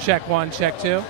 Check one, check two.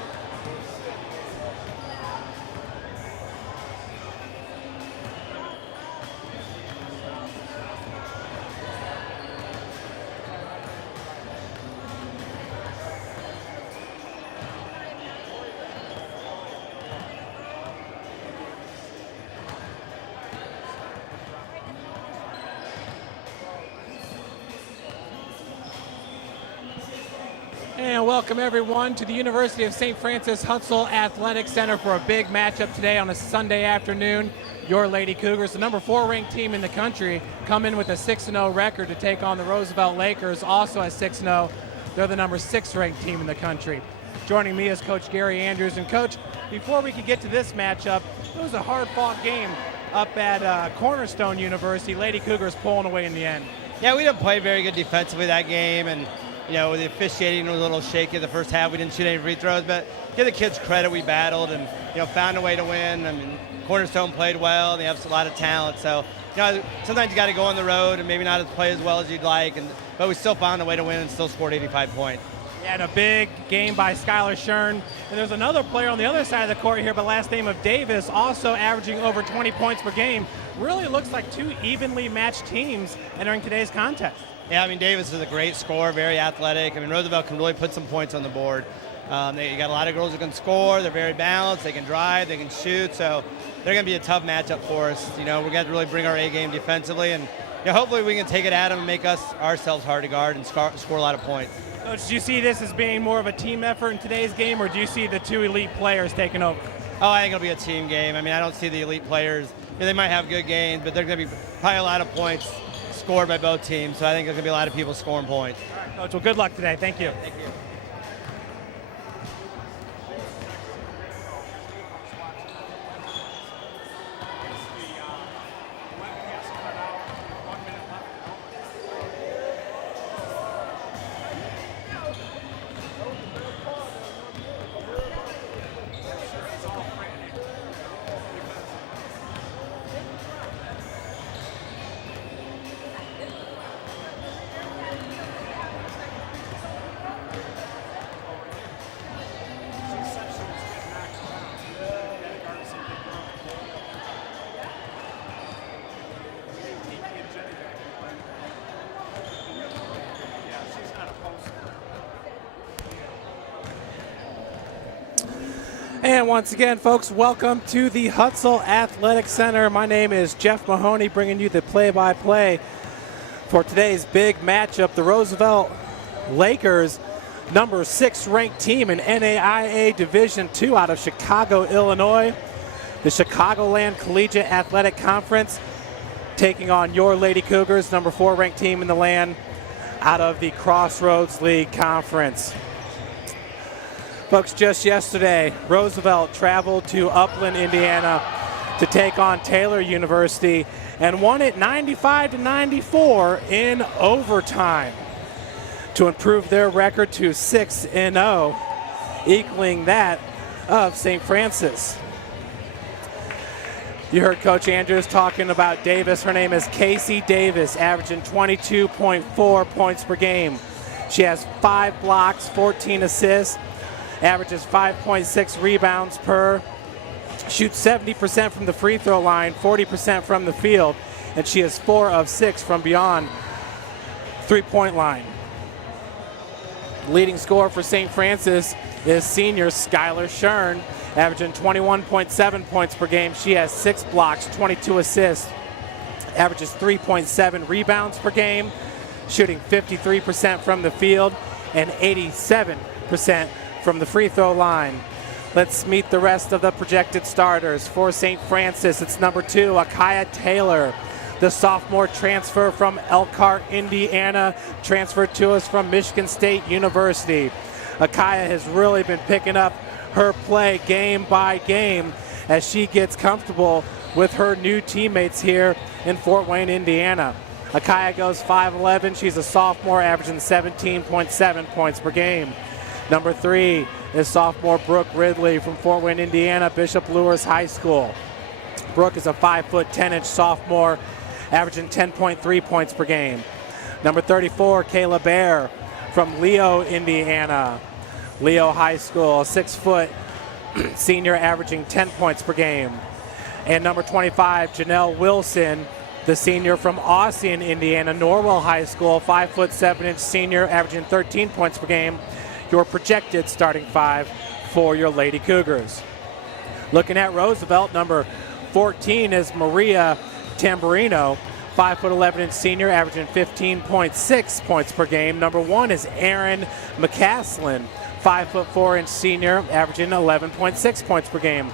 And welcome everyone to the University of St. Francis Hutzel Athletic Center for a big matchup today on a Sunday afternoon. Your Lady Cougars, the number 4 ranked team in the country, come in with a 6-0 record to take on the Roosevelt Lakers, also at 6-0. They're the number 6 ranked team in the country. Joining me is Coach Gary Andrews. And Coach, before we could get to this matchup, it was a hard-fought game up at Cornerstone University. Lady Cougars pulling away in the end. Yeah, we didn't play very good defensively that game, and you know, the officiating was a little shaky in the first half. We didn't shoot any free throws, but give the kids credit. We battled and, you know, found a way to win. I mean, Cornerstone played well. They have a lot of talent. So, you know, sometimes you got to go on the road and maybe not play as well as you'd like, but we still found a way to win and still scored 85 points. Yeah, and a big game by Skylar Shern. And there's another player on the other side of the court here, but last name of Davis, also averaging over 20 points per game. Really looks like 2 evenly matched teams entering today's contest. Yeah, I mean, Davis is a great scorer, very athletic. I mean, Roosevelt can really put some points on the board. They got a lot of girls who can score. They're very balanced. They can drive. They can shoot. So they're going to be a tough matchup for us. You know, we're going to really bring our A game defensively, and you know, hopefully we can take it at them and make ourselves hard to guard and score a lot of points. Coach, do you see this as being more of a team effort in today's game, or do you see the 2 elite players taking over? Oh, I think it'll be a team game. I mean, I don't see the elite players. You know, they might have good games, but they're going to be probably a lot of points scored by both teams, so I think there's going to be a lot of people scoring points. All right, Coach, well, good luck today. Thank you. Thank you. And once again, folks, welcome to the Hutzel Athletic Center. My name is Jeff Mahoney, bringing you the play-by-play for today's big matchup. The Roosevelt Lakers, number 6 ranked team in NAIA Division II out of Chicago, Illinois. The Chicagoland Collegiate Athletic Conference taking on your Lady Cougars, number 4 ranked team in the land out of the Crossroads League Conference. Folks, just yesterday, Roosevelt traveled to Upland, Indiana to take on Taylor University and won it 95-94 in overtime to improve their record to 6-0, equaling that of St. Francis. You heard Coach Andrews talking about Davis. Her name is Casey Davis, averaging 22.4 points per game. She has 5 blocks, 14 assists, averages 5.6 rebounds per, shoots 70% from the free throw line, 40% from the field, and she is 4 of 6 from beyond three-point line. Leading scorer for St. Francis is senior Skylar Shern, averaging 21.7 points per game. She has 6 blocks, 22 assists, averages 3.7 rebounds per game, shooting 53% from the field and 87% from the free throw line. Let's meet the rest of the projected starters. For St. Francis, it's number 2, Akaya Taylor, the sophomore transfer from Elkhart, Indiana, transferred to us from Michigan State University. Akaya has really been picking up her play game by game as she gets comfortable with her new teammates here in Fort Wayne, Indiana. Akaya goes 5'11". She's a sophomore, averaging 17.7 points per game. Number 3 is sophomore Brooke Ridley from Fort Wayne, Indiana, Bishop Lewis High School. Brooke is a 5'10" sophomore, averaging 10.3 points per game. Number 34, Kayla Bear from Leo, Indiana. Leo High School, 6 foot senior averaging 10 points per game. And number 25, Janelle Wilson, the senior from Ossian, Indiana, Norwell High School, 5 foot 7 inch senior averaging 13 points per game. Your projected starting 5 for your Lady Cougars. Looking at Roosevelt, number 14 is Maria Tamburino, 5 foot 11 inch senior averaging 15.6 points per game. Number 1 is Erin McCaslin, 5 foot 4 inch senior averaging 11.6 points per game.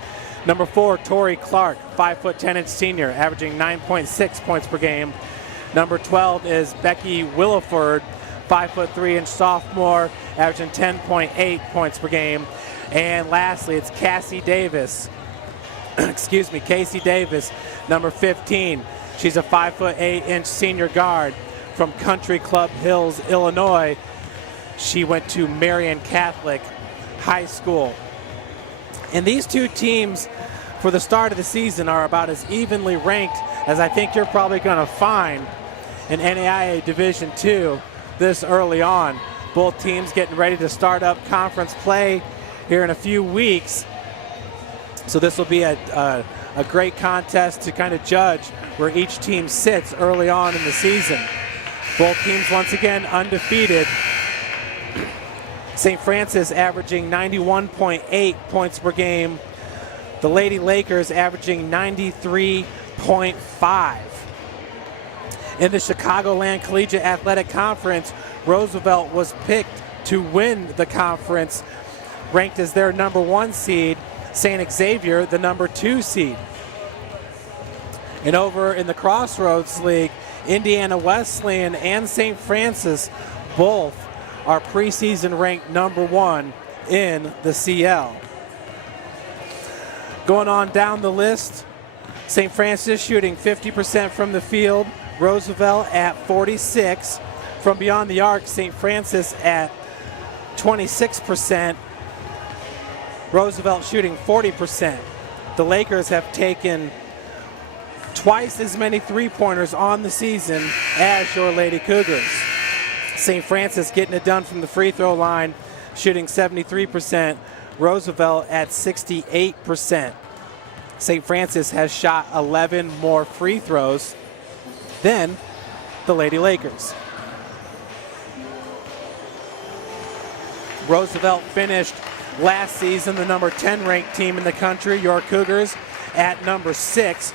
Number 4, Tori Clark, 5 foot 10 inch senior averaging 9.6 points per game. Number 12 is Becky Williford, 5 foot 3 inch sophomore averaging 10.8 points per game. And lastly, it's Cassie Davis, Casey Davis, number 15. She's a 5 foot 8 inch senior guard from Country Club Hills, Illinois. She went to Marian Catholic High School. And these two teams for the start of the season are about as evenly ranked as I think you're probably going to find in NAIA Division II this early on. Both teams getting ready to start up conference play here in a few weeks. So this will be a great contest to kind of judge where each team sits early on in the season. Both teams once again undefeated. St. Francis averaging 91.8 points per game. The Lady Lakers averaging 93.5. In the Chicagoland Collegiate Athletic Conference, Roosevelt was picked to win the conference, ranked as their number 1 seed. St. Xavier, the number 2 seed. And over in the Crossroads League, Indiana Wesleyan and St. Francis both are preseason ranked number 1 in the CL. Going on down the list, St. Francis shooting 50% from the field, Roosevelt at 46%. From beyond the arc, St. Francis at 26%, Roosevelt shooting 40%. The Lakers have taken twice as many three-pointers on the season as your Lady Cougars. St. Francis getting it done from the free throw line, shooting 73%. Roosevelt at 68%. St. Francis has shot 11 more free throws than the Lady Lakers. Roosevelt finished last season the number 10 ranked team in the country. Your Cougars at number 6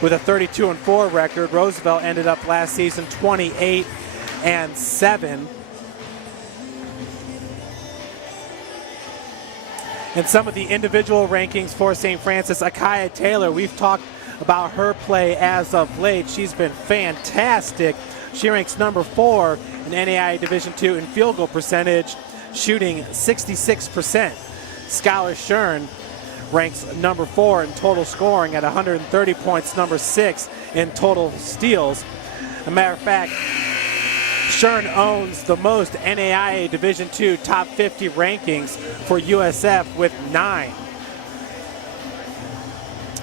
with a 32-4 record. Roosevelt ended up last season 28-7. And some of the individual rankings for St. Francis, Akaya Taylor, we've talked about her play as of late. She's been fantastic. She ranks number 4 in NAIA Division II in field goal percentage, shooting 66%. Skylar Shern ranks number 4 in total scoring at 130 points, number 6 in total steals. As a matter of fact, Shern owns the most NAIA Division II top 50 rankings for USF with 9.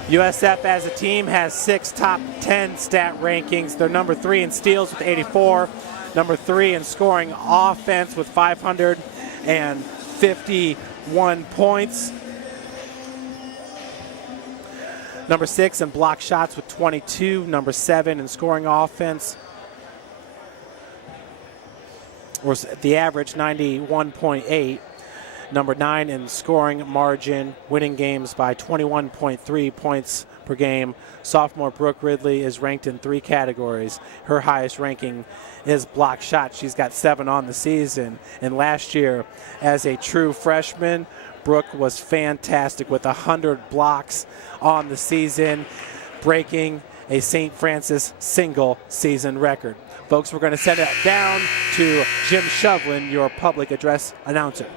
USF as a team has 6 top 10 stat rankings. They're number 3 in steals with 84, number 3 in scoring offense with 551 points. Number 6 in block shots with 22, number 7 in scoring offense. Or the average 91.8. Number 9 in scoring margin, winning games by 21.3 points per game. Sophomore Brooke Ridley is ranked in 3 categories. Her highest ranking is block shot. She's got 7 on the season. And last year, as a true freshman, Brooke was fantastic with 100 blocks on the season, breaking a St. Francis single season record. Folks, we're going to send it down to Jim Shovlin, your public address announcer.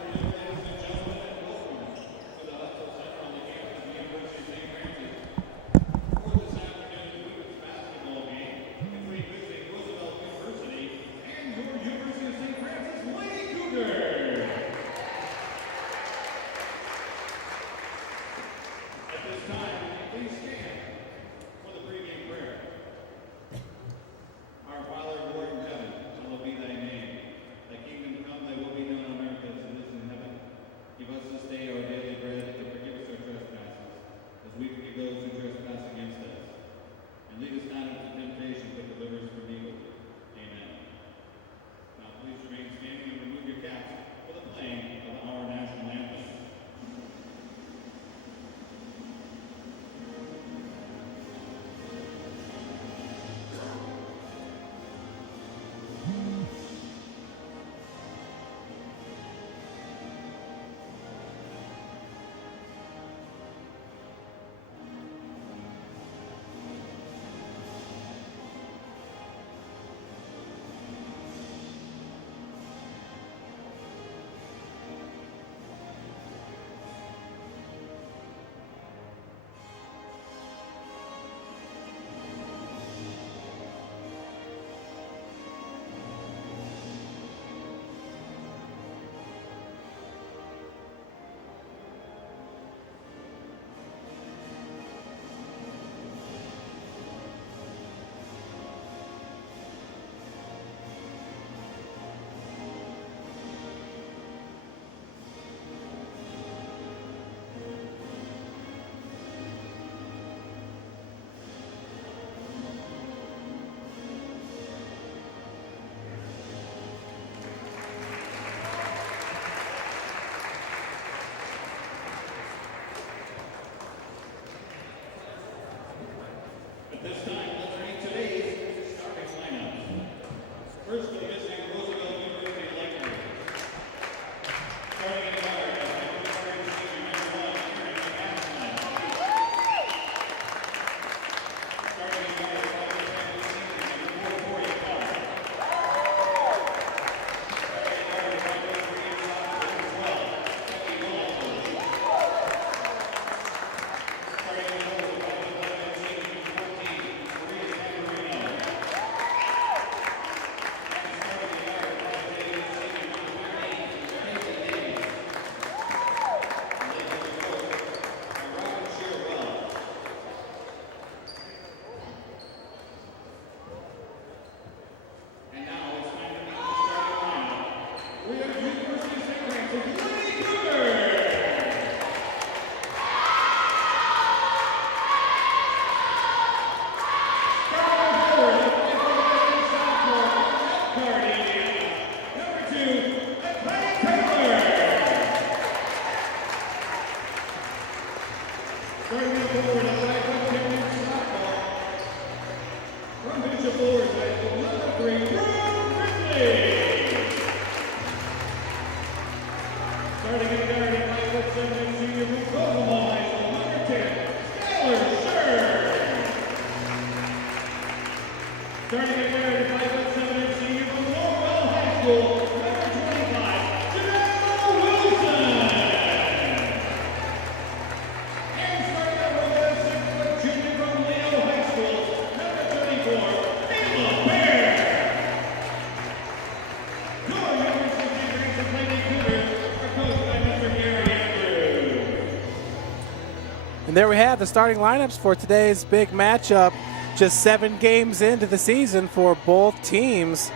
And there we have the starting lineups for today's big matchup. Just 7 games into the season for both teams.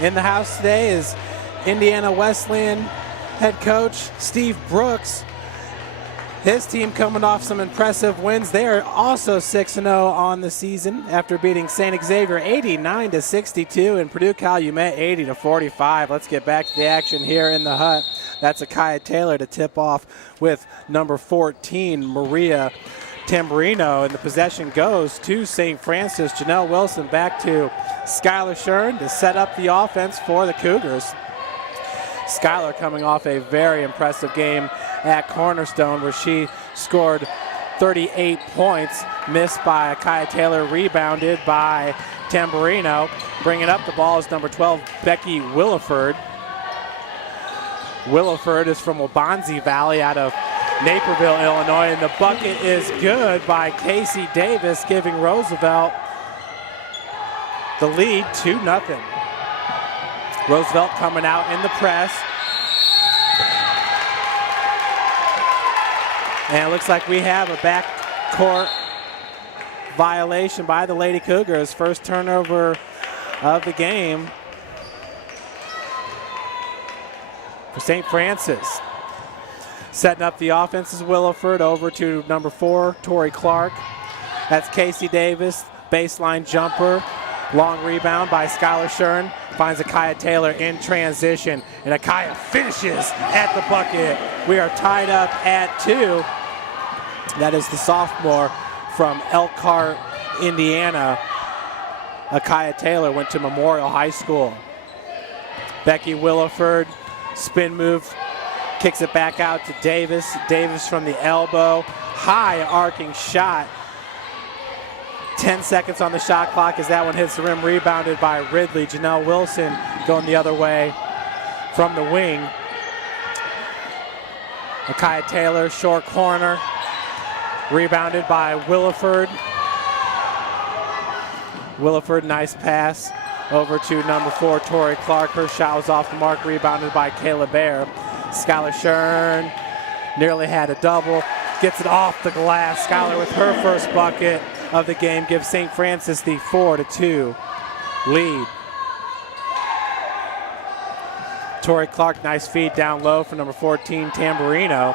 In the house today is Indiana Wesleyan head coach Steve Brooks. His team coming off some impressive wins. They are also 6-0 on the season after beating St. Xavier 89-62 and Purdue Calumet 80-45. Let's get back to the action here in the hut. That's Akia Taylor to tip off with number 14, Maria Tamburino, and the possession goes to St. Francis. Janelle Wilson back to Skylar Shern to set up the offense for the Cougars. Skylar coming off a very impressive game at Cornerstone where she scored 38 points, missed by Akia Taylor, rebounded by Tamburino. Bringing up the ball is number 12, Becky Williford. Williford is from Waubonsie Valley out of Naperville, Illinois, and the bucket is good by Casey Davis, giving Roosevelt the lead 2-0. Roosevelt coming out in the press. And it looks like we have a backcourt violation by the Lady Cougars. First turnover of the game for St. Francis. Setting up the offense is Williford over to number 4, Tori Clark. That's Casey Davis, baseline jumper. Long rebound by Skylar Shern. Finds Akia Taylor in transition, and Akia finishes at the bucket. We are tied up at 2. That is the sophomore from Elkhart, Indiana. Akia Taylor went to Memorial High School. Becky Williford, spin move, kicks it back out to Davis. Davis from the elbow, high arcing shot. 10 seconds on the shot clock as that one hits the rim, rebounded by Ridley. Janelle Wilson going the other way from the wing. Akia Taylor, short corner, rebounded by Williford. Williford, nice pass over to number 4, Tori Clark. Her shot was off the mark, rebounded by Kayla Bear. Skylar Shern nearly had a double, gets it off the glass. Skylar with her first bucket of the game gives St. Francis the 4-2 lead. Tori Clark, nice feed down low for number 14, Tamburino.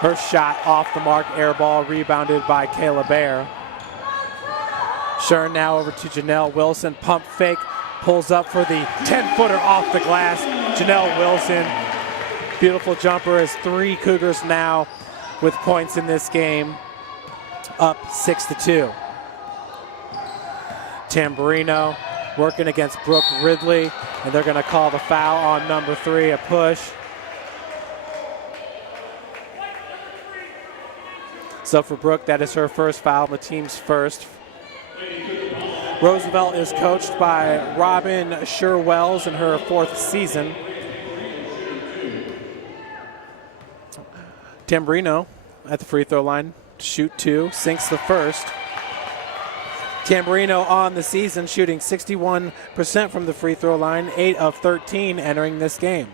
Her shot off the mark, air ball, rebounded by Kayla Bear. Shern now over to Janelle Wilson, pump fake, pulls up for the 10-footer off the glass. Janelle Wilson, beautiful jumper as 3 Cougars now with points in this game, up 6-2. Tamburino working against Brooke Ridley, and they're going to call the foul on number 3, a push. So for Brooke, that is her first foul, the team's first. Roosevelt is coached by Robin Sherwells in her 4th season. Tamburino at the free throw line to shoot 2, sinks the first. Tamburino on the season shooting 61% from the free throw line, 8 of 13 entering this game.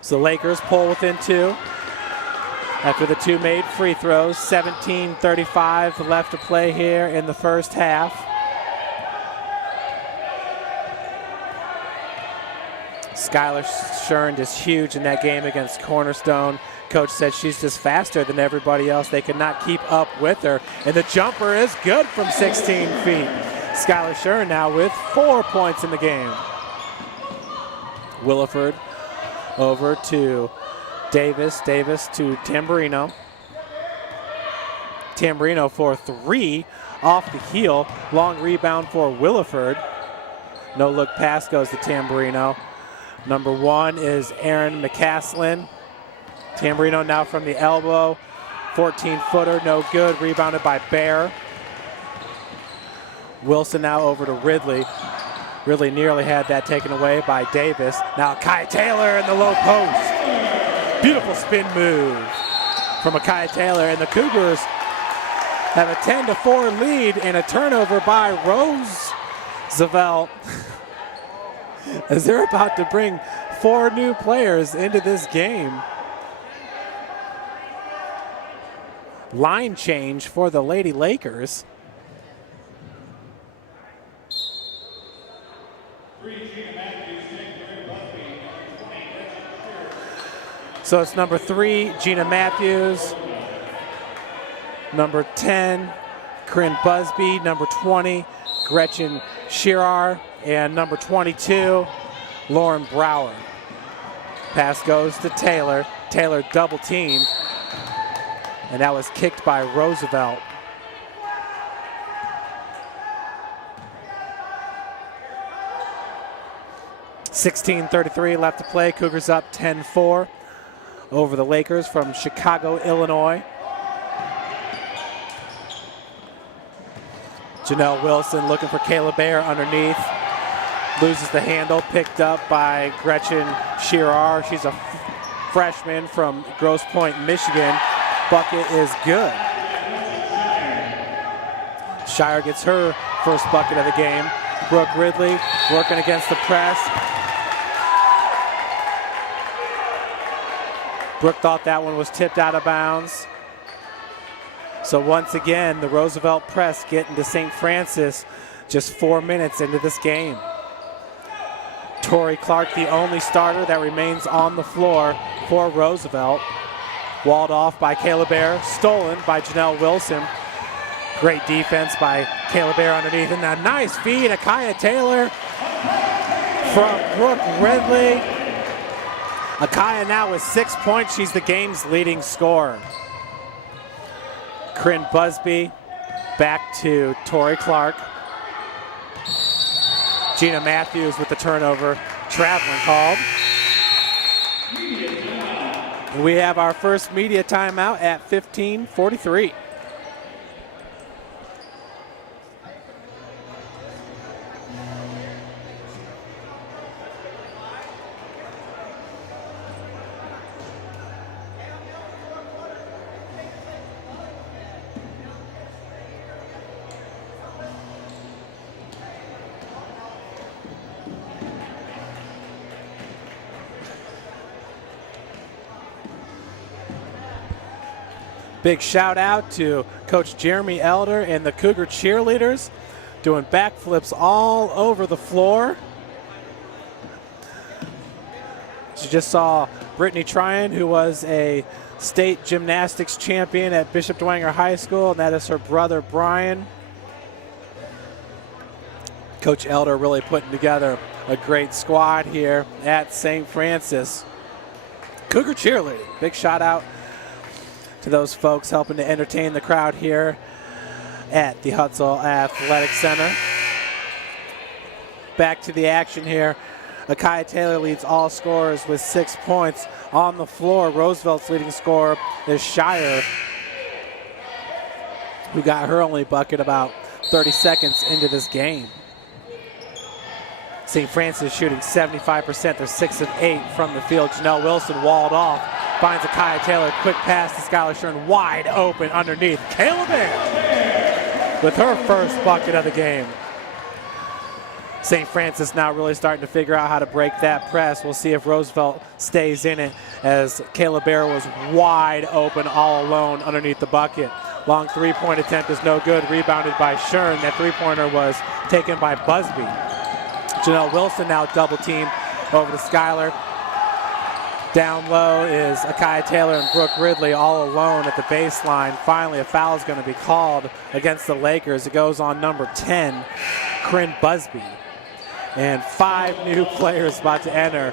So the Lakers pull within 2 after the 2 made free throws. 17:35 left to play here in the first half. Skylar Shern is huge in that game against Cornerstone. Coach said she's just faster than everybody else. They could not keep up with her. And the jumper is good from 16 feet. Skylar Shern now with 4 points in the game. Williford over to Davis. Davis to Tamburino. Tamburino for 3 off the heel. Long rebound for Williford. No look pass goes to Tamburino. Number 1 is Aaron McCaslin. Tamburino now from the elbow. 14-footer, no good. Rebounded by Bear. Wilson now over to Ridley. Ridley nearly had that taken away by Davis. Now Kai Taylor in the low post. Beautiful spin move from Kai Taylor, and the Cougars have a 10-4 lead and a turnover by Roosevelt as they're about to bring 4 new players into this game. Line change for the Lady Lakers. So it's number 3, Gina Matthews. Number 10, Corinne Busby. Number 20, Gretchen Shearer. And number 22, Lauren Brower. Pass goes to Taylor. Taylor double teamed. And that was kicked by Roosevelt. .33 left to play. Cougars up 10-4 over the Lakers from Chicago, Illinois. Janelle Wilson looking for Kayla Bear underneath. Loses the handle, picked up by Gretchen Shearer. She's a freshman from Grosse Pointe, Michigan. Bucket is good. Shire gets her first bucket of the game. Brooke Ridley working against the press. Brooke thought that one was tipped out of bounds. So once again, the Roosevelt press getting to St. Francis just 4 minutes into this game. Tori Clark, the only starter that remains on the floor for Roosevelt. Walled off by Kayla Bear, stolen by Janelle Wilson. Great defense by Kayla Bear underneath, and a nice feed, Akaya Taylor from Brooke Ridley. Akaya now with 6 points. She's the game's leading scorer. Corinne Busby back to Tori Clark. Gina Matthews with the turnover. Traveling called. We have our first media timeout at 15:43. Big shout out to Coach Jeremy Elder and the Cougar cheerleaders doing backflips all over the floor. You just saw Brittany Tryon, who was a state gymnastics champion at Bishop Dwenger High School, and that is her brother Brian. Coach Elder really putting together a great squad here at St. Francis. Cougar cheerleading, big shout out to those folks helping to entertain the crowd here at the Hutzel Athletic Center. Back to the action here. Akaya Taylor leads all scorers with 6 points on the floor. Roosevelt's leading scorer is Shire, who got her only bucket about 30 seconds into this game. St. Francis shooting 75%. They're 6 of 8 from the field. Janelle Wilson walled off. Finds Akaya Taylor, quick pass to Skylar Shern, wide open underneath. Kayla Bear with her first bucket of the game. St. Francis now really starting to figure out how to break that press. We'll see if Roosevelt stays in it, as Kayla Bear was wide open all alone underneath the bucket. Long three-point attempt is no good, rebounded by Shern. That three-pointer was taken by Busby. Janelle Wilson now double teamed over to Skylar. Down low is Akaya Taylor and Brooke Ridley all alone at the baseline. Finally, a foul is going to be called against the Lakers. It goes on number 10, Corinne Busby. And 5 new players about to enter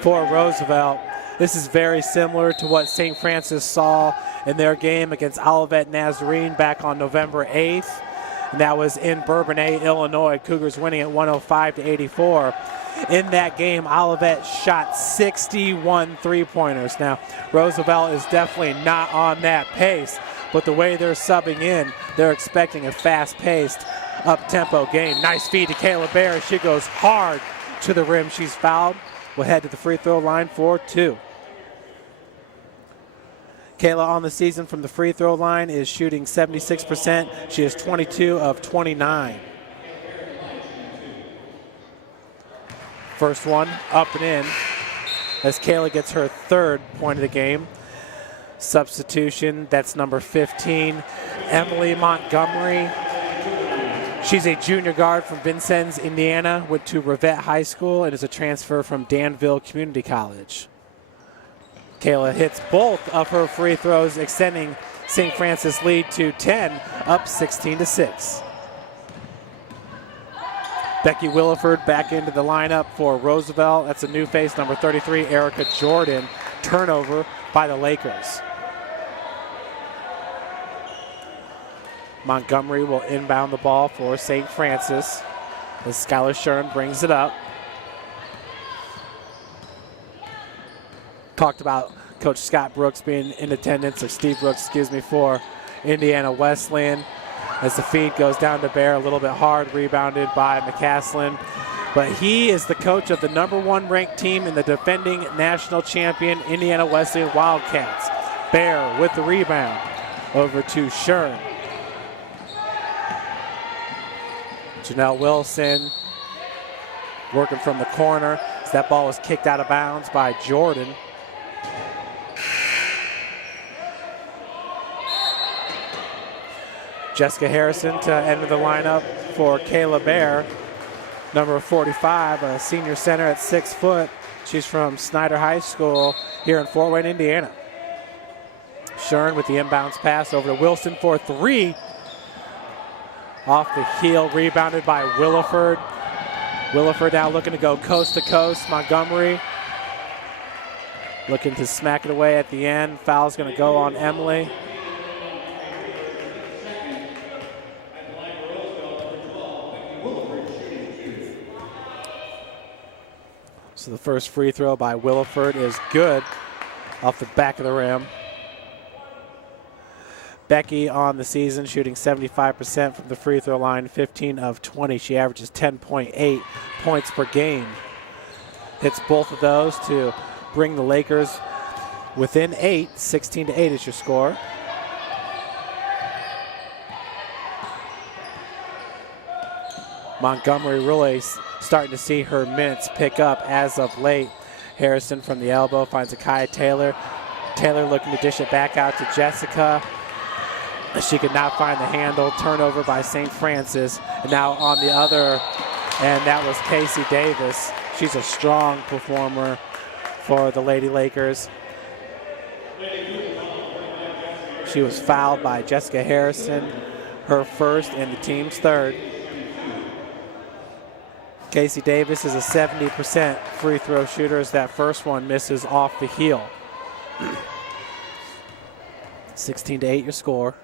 for Roosevelt. This is very similar to what St. Francis saw in their game against Olivet Nazarene back on November 8th, and that was in Bourbonnais, Illinois. Cougars winning at 105-84. In that game, Olivet shot 61 three-pointers. Now, Roosevelt is definitely not on that pace, but the way they're subbing in, they're expecting a fast-paced, up-tempo game. Nice feed to Kayla Bear. She goes hard to the rim. She's fouled. We'll head to the free throw line for 2. Kayla on the season from the free throw line is shooting 76%. She is 22 of 29. First one up and in as Kayla gets her 3rd point of the game. Substitution, that's number 15, Emily Montgomery. She's a junior guard from Vincennes, Indiana, went to Rivette High School and is a transfer from Danville Community College. Kayla hits both of her free throws, extending St. Francis lead to 10, up 16-6. Becky Williford back into the lineup for Roosevelt. That's a new face, number 33, Erica Jordan. Turnover by the Lakers. Montgomery will inbound the ball for St. Francis as Skylar Shern brings it up. Talked about Coach Scott Brooks being in attendance, or Steve Brooks, excuse me, for Indiana Wesleyan. As the feed goes down to Bear, a little bit hard, rebounded by McCaslin. But he is the coach of the number 1 ranked team in the defending national champion Indiana Wesleyan Wildcats. Bear with the rebound over to Shern. Janelle Wilson working from the corner as that ball was kicked out of bounds by Jordan. Jessica Harrison to enter the lineup for Kayla Bear. Number 45, a senior center at 6 foot. She's from Snyder High School here in Fort Wayne, Indiana. Shern with the inbounds pass over to Wilson for 3. Off the heel, rebounded by Williford. Williford now looking to go coast to coast. Montgomery looking to smack it away at the end. Foul's going to go on Emily. So the first free throw by Williford is good off the back of the rim. Becky on the season shooting 75% from the free throw line, 15 of 20. She averages 10.8 points per game. Hits both of those to bring the Lakers within 8. 16-8 is your score. Montgomery really starting to see her minutes pick up as of late. Harrison from the elbow finds Akai Taylor. Taylor looking to dish it back out to Jessica. She could not find the handle. Turnover by St. Francis. And now on the other, and that was Casey Davis. She's a strong performer for the Lady Lakers. She was fouled by Jessica Harrison, her first and the team's third. Casey Davis is a 70% free throw shooter as that first one misses off the heel. 16-8 your score.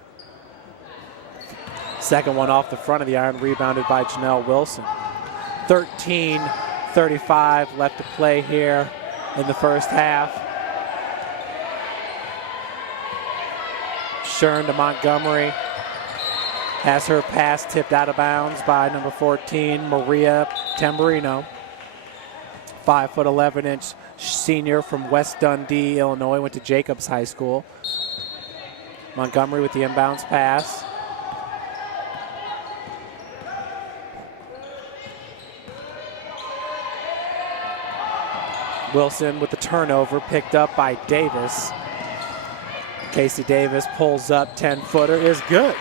Second one off the front of the iron, rebounded by Janelle Wilson. 13:35 left to play here in the first half. Shern to Montgomery. Has her pass tipped out of bounds by number 14, Maria Tamburino. 5'11" senior from West Dundee, Illinois, went to Jacobs High School. Montgomery with the inbounds pass. Wilson with the turnover, picked up by Davis. Casey Davis pulls up, 10-footer is good.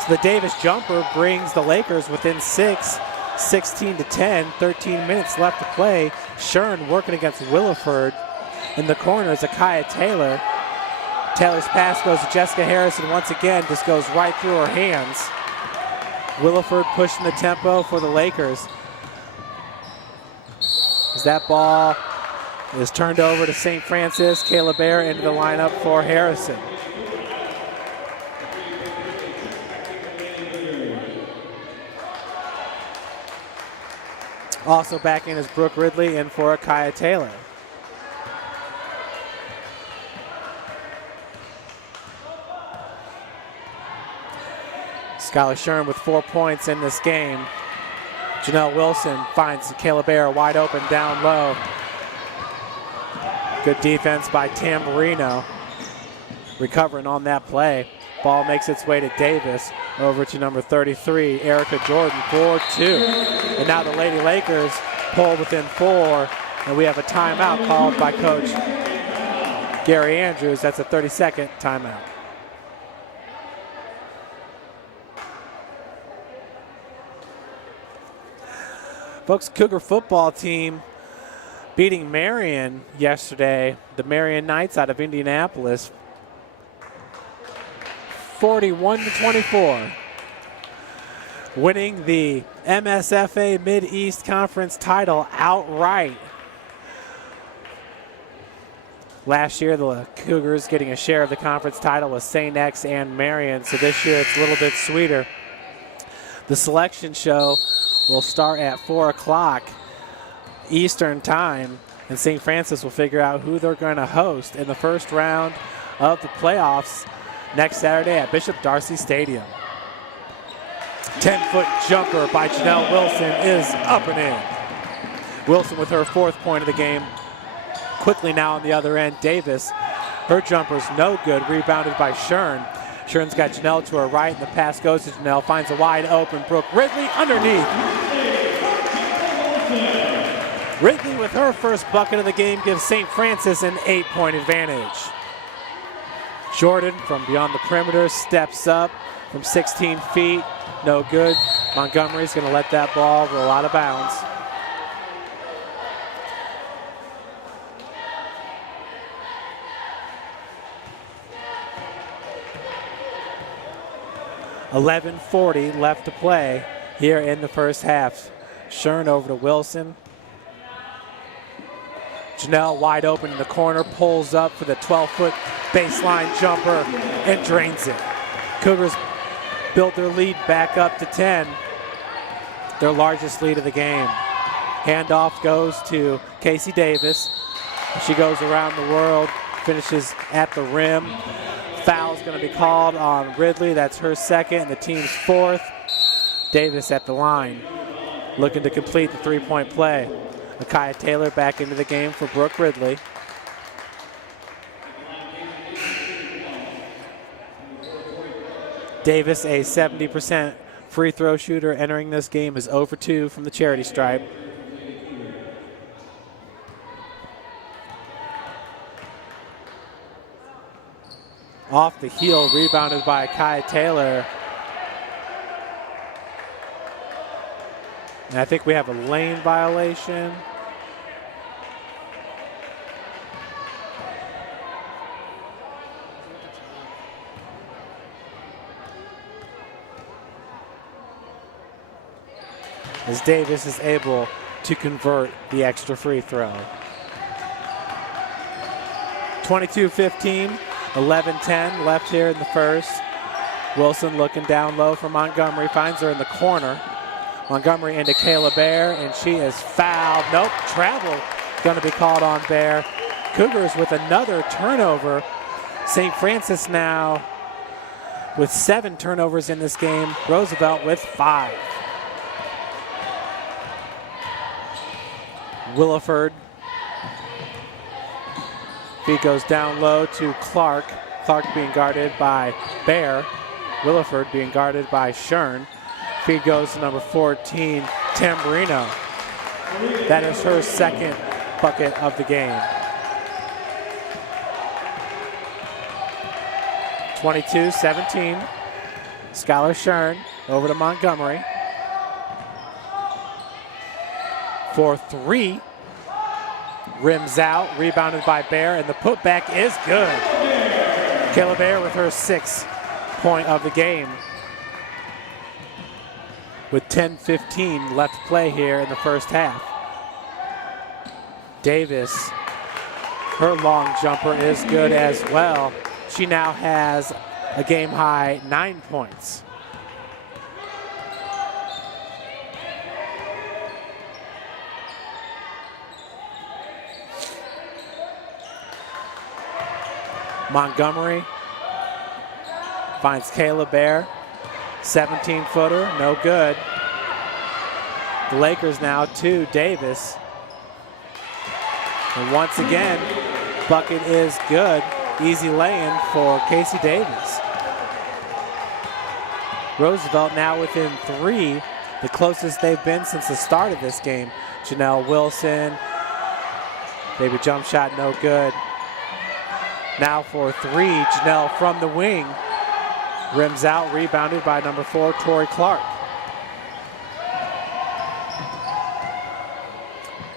So the Davis jumper brings the Lakers within 6, 16-10, 13 minutes left to play. Shern working against Williford. In the corner is Akai Taylor. Taylor's pass goes to Jessica Harrison once again, just goes right through her hands. Williford pushing the tempo for the Lakers. As that ball is turned over to St. Francis, Kayla Bear into the lineup for Harrison. Also back in is Brooke Ridley and for Kaya Taylor. Skylar Shern with 4 points in this game. Janelle Wilson finds Kayla Bear wide open down low. Good defense by Tamburino. Recovering on that play. Ball makes its way to Davis. Over to number 33, Erica Jordan, 4-2. And now the Lady Lakers pull within 4. And we have a timeout called by Coach Gary Andrews. That's a 30-second timeout. Folks, Cougar football team beating Marion yesterday, the Marion Knights out of Indianapolis, 41-24. Winning the MSFA Mid-East Conference title outright. Last year, the Cougars getting a share of the conference title with St. X and Marion, so this year it's a little bit sweeter. The selection show will start at 4 o'clock Eastern time, and St. Francis will figure out who they're going to host in the first round of the playoffs next Saturday at Bishop Darcy Stadium. 10-foot jumper by Janelle Wilson is up and in. Wilson with her 4th point of the game. Quickly now on the other end, Davis. Her jumper's no good, rebounded by Shern. Shern's got Janelle to her right, and the pass goes to Janelle. Finds a wide open Brooke Ridley underneath. Ridley with her first bucket of the game gives St. Francis an 8-point advantage. Jordan from beyond the perimeter steps up from 16 feet. No good. Montgomery's going to let that ball roll out of bounds. .11:40 left to play here in the first half. Shern over to Wilson. Janelle wide open in the corner, pulls up for the 12-foot baseline jumper and drains it. Cougars built their lead back up to 10, their largest lead of the game. Handoff goes to Casey Davis. She goes around the world, finishes at the rim. Foul's going to be called on Ridley. That's her 2nd and the team's 4th. Davis at the line, looking to complete the 3-point play. Kaya Taylor back into the game for Brooke Ridley. Davis, a 70% free throw shooter entering this game, is 0 for 2 from the charity stripe. Off the heel, rebounded by Kaya Taylor. And I think we have a lane violation. As Davis is able to convert the extra free throw. 22-15. 11-10 left here in the first. Wilson looking down low for Montgomery, finds her in the corner. Montgomery into Kayla Bear, and she is fouled. Nope, travel going to be called on Bear. Cougars with another turnover. St. Francis now with 7 turnovers in this game. Roosevelt with 5. Williford. Feed goes down low to Clark. Clark being guarded by Bear. Williford being guarded by Shern. Feed goes to number 14, Tamburino. That is her 2nd bucket of the game. 22-17. Skylar Shern over to Montgomery. For 3. Rims out, rebounded by Bear, and the putback is good. Kayla Bear with her 6th point of the game. With 10:15 left to play here in the first half. Davis, her long jumper is good as well. She now has a game-high 9 points. Montgomery finds Kayla Bear. 17-footer, no good. The Lakers now to Davis. And once again, bucket is good. Easy lay-in for Casey Davis. Roosevelt now within 3, the closest they've been since the start of this game. Janelle Wilson, baby jump shot, no good. Now for 3, Janelle from the wing. Rims out, rebounded by number 4, Tori Clark.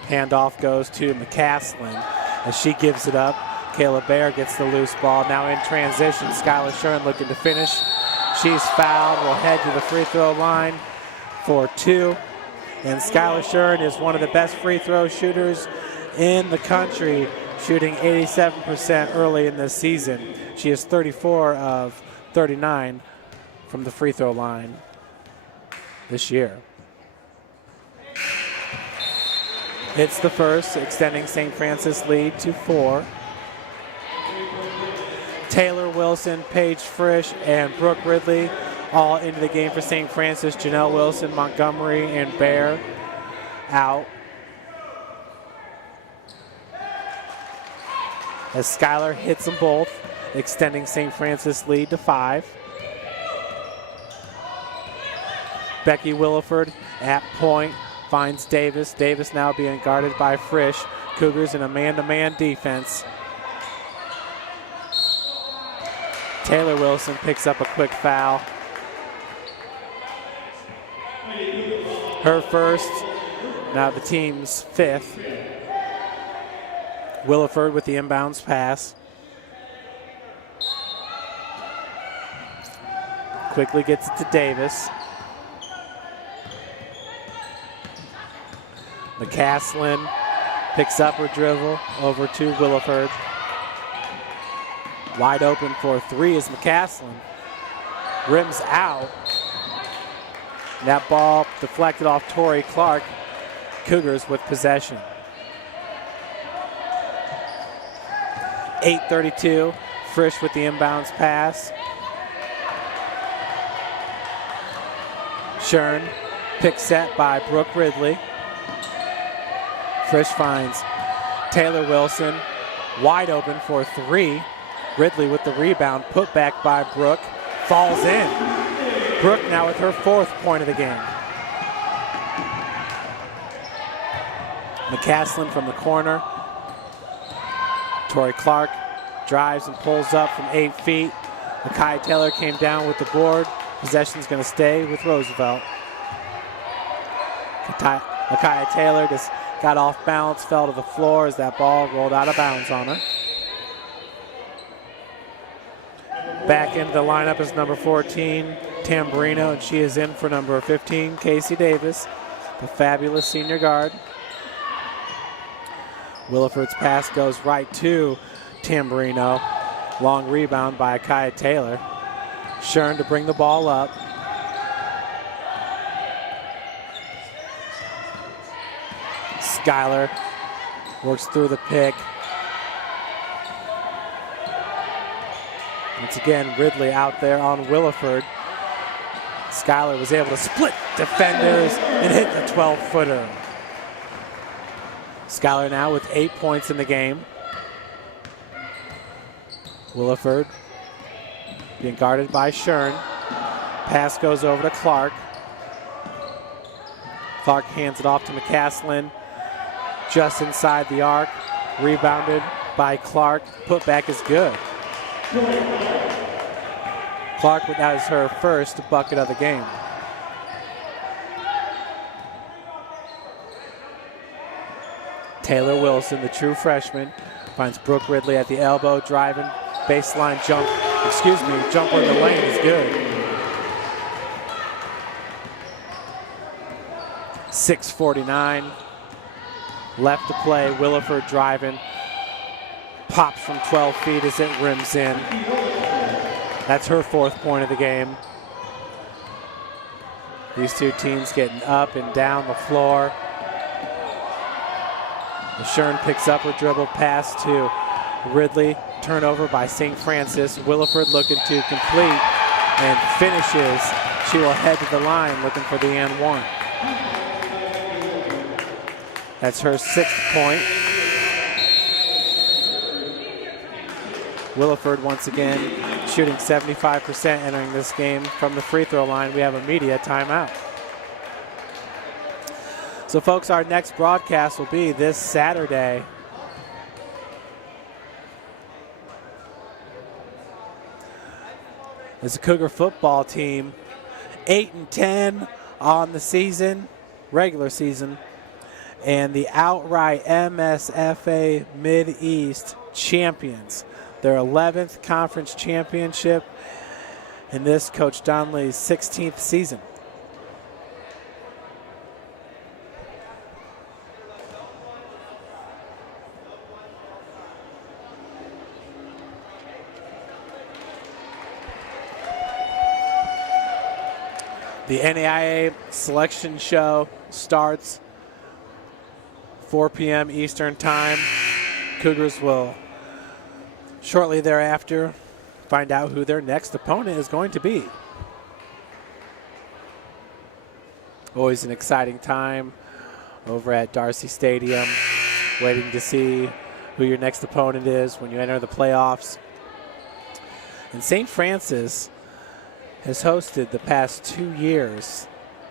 Handoff goes to McCaslin as she gives it up. Kayla Bear gets the loose ball. Now in transition, Skylar Shern looking to finish. She's fouled, will head to the free throw line for 2. And Skylar Shern is one of the best free throw shooters in the country, shooting 87% early in this season. She is 34 of 39 from the free throw line this year. Hits the first, extending St. Francis lead to 4. Taylor Wilson, Paige Frisch, and Brooke Ridley all into the game for St. Francis. Janelle Wilson, Montgomery, and Bear out. As Skylar hits them both, extending St. Francis lead to 5. Becky Williford at point finds Davis. Davis now being guarded by Frisch. Cougars in a man-to-man defense. Taylor Wilson picks up a quick foul. Her first, now the team's 5th. Williford with the inbounds pass. Quickly gets it to Davis. McCaslin picks up her dribble over to Williford. Wide open for 3 is McCaslin. Rims out. That ball deflected off Tori Clark. Cougars with possession. 8:32. Frisch with the inbounds pass. Shern, pick set by Brooke Ridley. Frisch finds Taylor Wilson, wide open for 3. Ridley with the rebound, put back by Brooke, falls in. Brooke now with her 4th point of the game. McCaslin from the corner. Tori Clark drives and pulls up from 8 feet. Makai Taylor came down with the board. Possession's going to stay with Roosevelt. Makai Taylor just got off balance, fell to the floor as that ball rolled out of bounds on her. Back into the lineup is number 14, Tamburino, and she is in for number 15, Casey Davis, the fabulous senior guard. Williford's pass goes right to Tamburino. Long rebound by Akaya Taylor. Shern to bring the ball up. Skylar works through the pick. Once again, Ridley out there on Williford. Skylar was able to split defenders and hit the 12-footer. Skylar now with 8 points in the game. Williford being guarded by Shern. Pass goes over to Clark. Clark hands it off to McCaslin. Just inside the arc. Rebounded by Clark. Putback is good. Clark, that is her first bucket of the game. Taylor Wilson, the true freshman, finds Brooke Ridley at the elbow, driving, baseline jumper in the lane is good. 6:49 left to play. Williford driving, pops from 12 feet as it rims in. That's her 4th point of the game. These two teams getting up and down the floor. Shern picks up her dribble pass to Ridley. turnover by St. Francis. Williford looking to complete and finishes. She will head to the line looking for the and one. That's her 6th point. Williford once again shooting 75% entering this game from the free throw line. We have a media timeout. So folks, our next broadcast will be this Saturday. As a Cougar football team, 8-10 on the season, regular season, and the outright MSFA Mid-East champions. Their 11th conference championship in this Coach Donnelly's 16th season. The NAIA selection show starts 4 p.m. Eastern Time. Cougars will shortly thereafter find out who their next opponent is going to be. Always an exciting time over at Darcy Stadium, waiting to see who your next opponent is when you enter the playoffs. And St. Francis has hosted the past 2 years.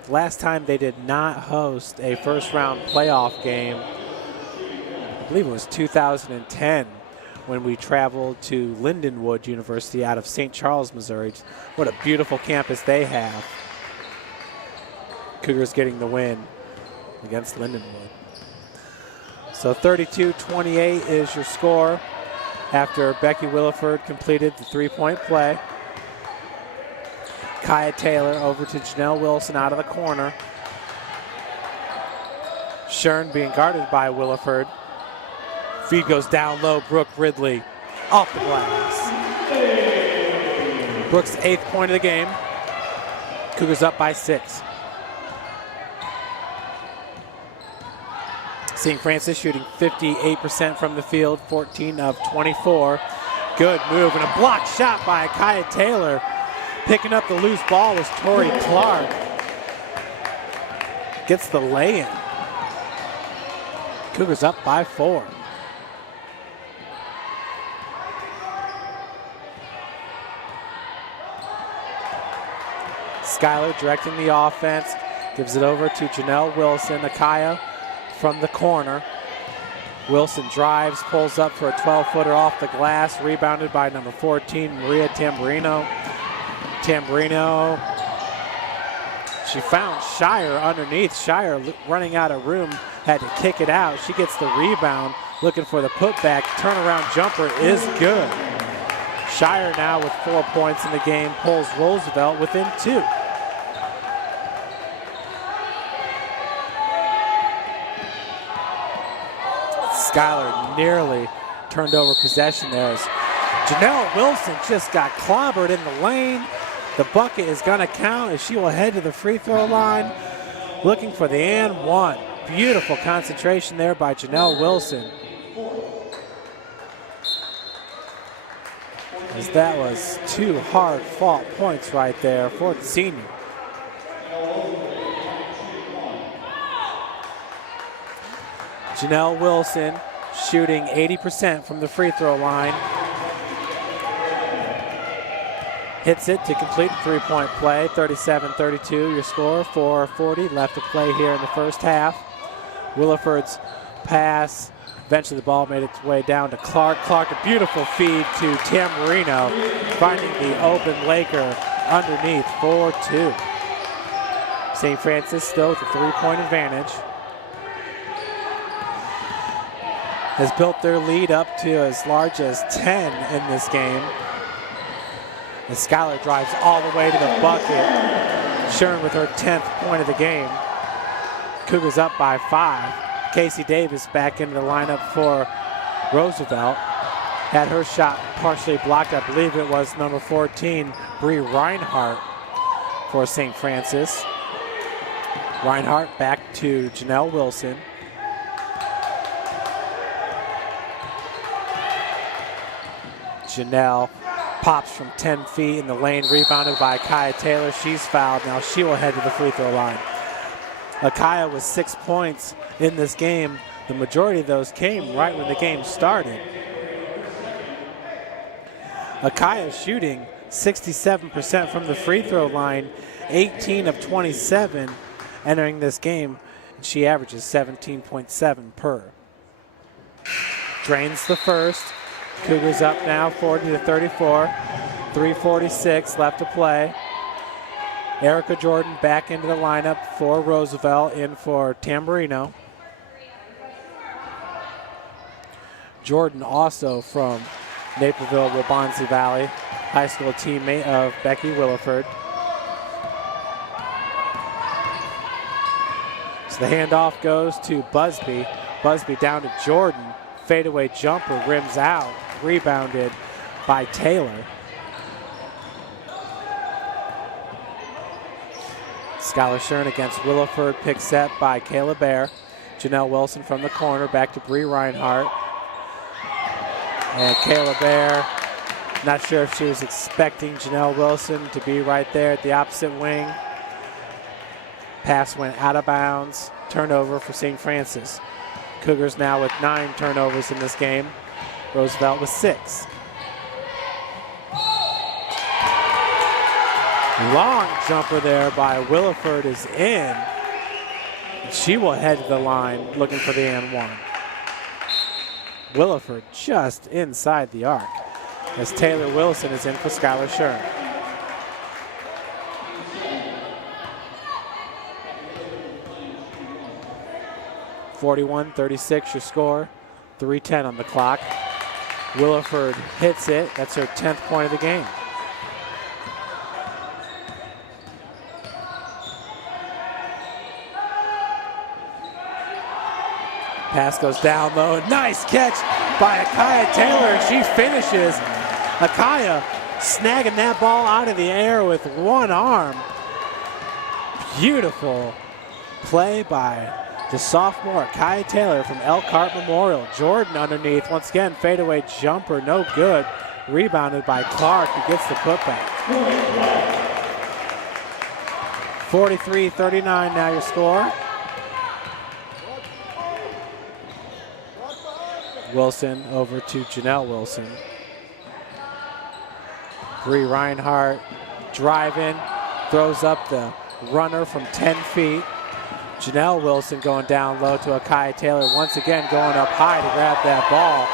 Last time they did not host a first-round playoff game, I believe it was 2010, when we traveled to Lindenwood University out of St. Charles, Missouri. What a beautiful campus they have. Cougars getting the win against Lindenwood. So 32-28 is your score after Becky Williford completed the three-point play. Kaya Taylor over to Janelle Wilson out of the corner. Shern being guarded by Williford. Feed goes down low. Brooke Ridley off the glass. Brooke's 8th point of the game. Cougars up by 6. St. Francis shooting 58% from the field, 14 of 24. Good move and a blocked shot by Kaya Taylor. Picking up the loose ball was Tori Clark. Gets the lay-in. Cougars up by 4. Skyler directing the offense. Gives it over to Janelle Wilson. Akaya from the corner. Wilson drives, pulls up for a 12-footer off the glass. Rebounded by number 14, Maria Tamburino. Tamburino, she found Shire underneath. Shire running out of room, had to kick it out. She gets the rebound, looking for the putback. Turnaround jumper is good. Shire now with 4 points in the game, pulls Roosevelt within 2. Skyler nearly turned over possession there as Janelle Wilson just got clobbered in the lane. The bucket is going to count as she will head to the free throw line, looking for the and one. Beautiful concentration there by Janelle Wilson. As that was 2 hard-fought points right there for the senior. Janelle Wilson shooting 80% from the free throw line. Hits it to complete the three-point play. 37-32 your score. 4:40 left to play here in the first half. Williford's pass. Eventually the ball made its way down to Clark. Clark, a beautiful feed to Tamburino, finding the open Laker underneath. 4-2. St. Francis still with a 3-point advantage. Has built their lead up to as large as 10 in this game. And Skyler drives all the way to the bucket. Shern with her 10th point of the game. Cougars up by 5. Casey Davis back into the lineup for Roosevelt. Had her shot partially blocked. I believe it was number 14, Bree Reinhardt for St. Francis. Reinhardt back to Janelle Wilson. Janelle pops from 10 feet in the lane, rebounded by Akaya Taylor. She's fouled. Now she will head to the free throw line. Akaya with 6 points in this game. The majority of those came right when the game started. Akaya shooting 67% from the free throw line, 18 of 27 entering this game. And she averages 17.7 per. Drains the first. Cougars up now 40-34. 3:46 left to play. Erica Jordan back into the lineup for Roosevelt, in for Tamburino. Jordan also from Naperville, Waubonsie Valley, high school teammate of Becky Williford. So the handoff goes to Busby. Busby down to Jordan. Fadeaway jumper, rims out, rebounded by Taylor. Skylar Shern against Williford, picked set by Kayla Bear. Janelle Wilson from the corner, back to Bree Reinhardt. And Kayla Bear, not sure if she was expecting Janelle Wilson to be right there at the opposite wing. Pass went out of bounds, turnover for St. Francis. Cougars now with 9 turnovers in this game. Roosevelt with 6. Long jumper there by Williford is in. She will head to the line looking for the and one. Williford just inside the arc as Taylor Wilson is in for Skylar Shern. (41-36) your score. 3:10 on the clock. Williford hits it. That's her 10th point of the game. Pass goes down low. Nice catch by Akaya Taylor. She finishes. Akaya snagging that ball out of the air with one arm. Beautiful play by the sophomore Akaya Taylor from Elkhart Memorial. Jordan underneath. Once again, fadeaway jumper, no good. Rebounded by Clark, who gets the putback. 43-39 now your score. Wilson over to Janelle Wilson. Bree Reinhardt driving, throws up the runner from 10 feet. Janelle Wilson going down low to Akaya Taylor, once again going up high to grab that ball.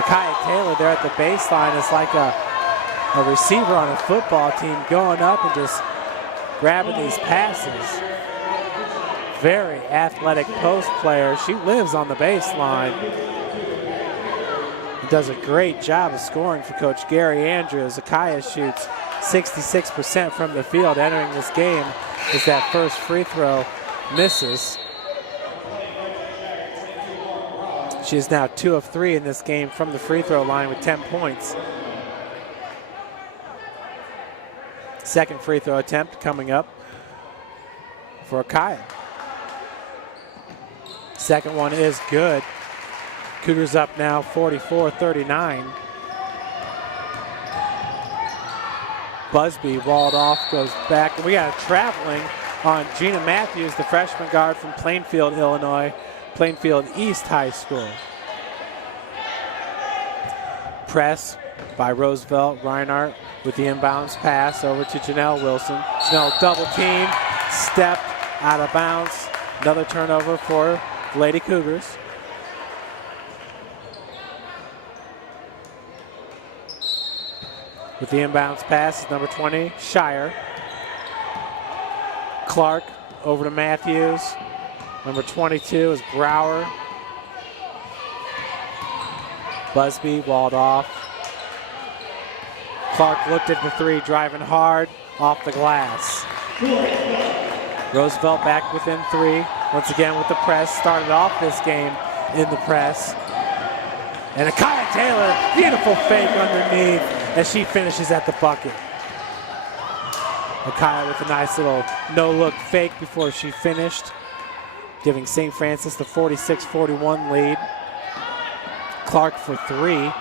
Akaya Taylor there at the baseline is like a receiver on a football team, going up and just grabbing these passes. Very athletic post player. She lives on the baseline. Does a great job of scoring for Coach Gary Andrews. Akaya shoots 66% from the field entering this game as that first free throw misses. She is now 2 of 3 in this game from the free throw line with 10 points. Second free throw attempt coming up for Akaya. Second one is good. Cougars up now 44-39. Busby walled off, goes back. We got a traveling on Gina Matthews, the freshman guard from Plainfield, Illinois, Plainfield East High School. Press by Roosevelt. Reinhardt with the inbounds pass over to Janelle Wilson. Janelle double team, stepped out of bounds. Another turnover for the Lady Cougars. With the inbounds pass is number 20, Shire. Clark over to Matthews. Number 22 is Brower. Busby walled off. Clark looked at the three, driving hard off the glass. Roosevelt back within 3. Once again with the press. Started off this game in the press. And Akaya Taylor, beautiful fake underneath as she finishes at the bucket. Akaya with a nice little no-look fake before she finished, giving St. Francis the 46-41 lead. Clark for 3.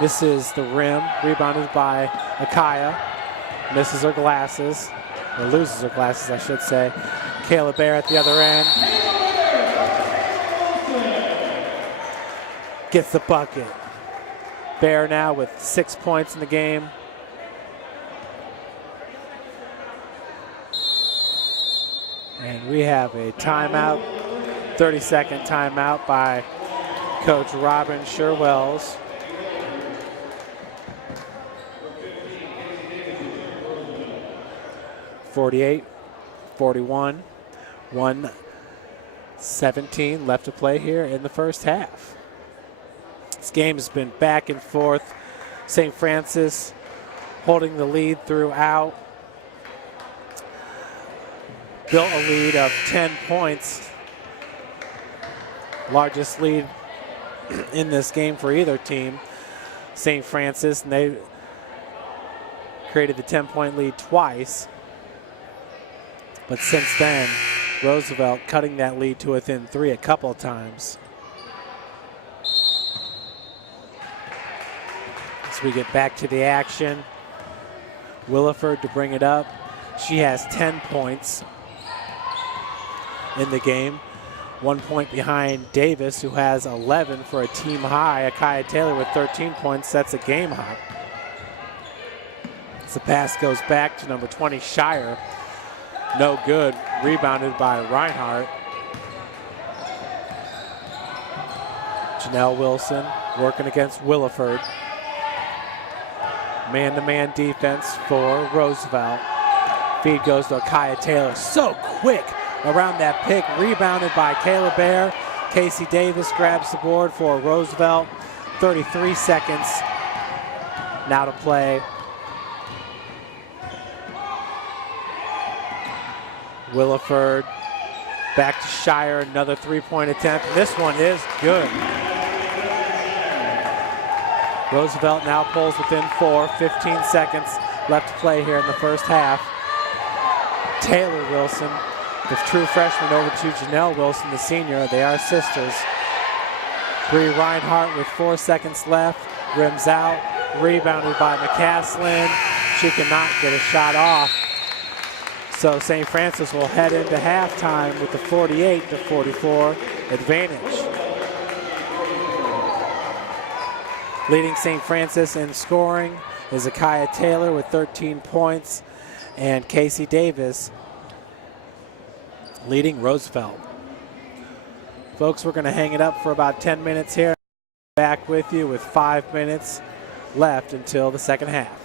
Misses the rim, rebounded by Akaya. Misses her glasses, or loses her glasses, I should say. Kayla Bear at the other end. Gets the bucket. Bear now with 6 points in the game. And we have a timeout, 30-second timeout by Coach Robin Sherwells. .48, 41, 1:17 left to play here in the first half. This game has been back and forth. St. Francis holding the lead throughout. Built a lead of 10 points. Largest lead in this game for either team. St. Francis, and they created the 10-point lead twice. But since then, Roosevelt cutting that lead to within 3 a couple times. As we get back to the action, Williford to bring it up. She has 10 points in the game. 1 point behind Davis, who has 11 for a team high. Akaya Taylor with 13 points. That's a game high. As the pass goes back to number 20, Shire. No good. Rebounded by Reinhardt. Janelle Wilson working against Williford. Man-to-man defense for Roosevelt. Feed goes to Akaya Taylor. So quick around that pick. Rebounded by Kayla Bear. Casey Davis grabs the board for Roosevelt. 33 seconds now to play. Williford back to Shire, another three-point attempt. This one is good. Roosevelt now pulls within 4, 15 seconds left to play here in the first half. Taylor Wilson, the true freshman, over to Janelle Wilson, the senior. They are sisters. Bree Reinhardt with 4 seconds left, rims out, rebounded by McCaslin. She cannot get a shot off. So St. Francis will head into halftime with the 48-44 advantage. Leading St. Francis in scoring is Akaya Taylor with 13 points, and Casey Davis leading Roosevelt. Folks, we're going to hang it up for about 10 minutes here. Back with you with 5 minutes left until the second half.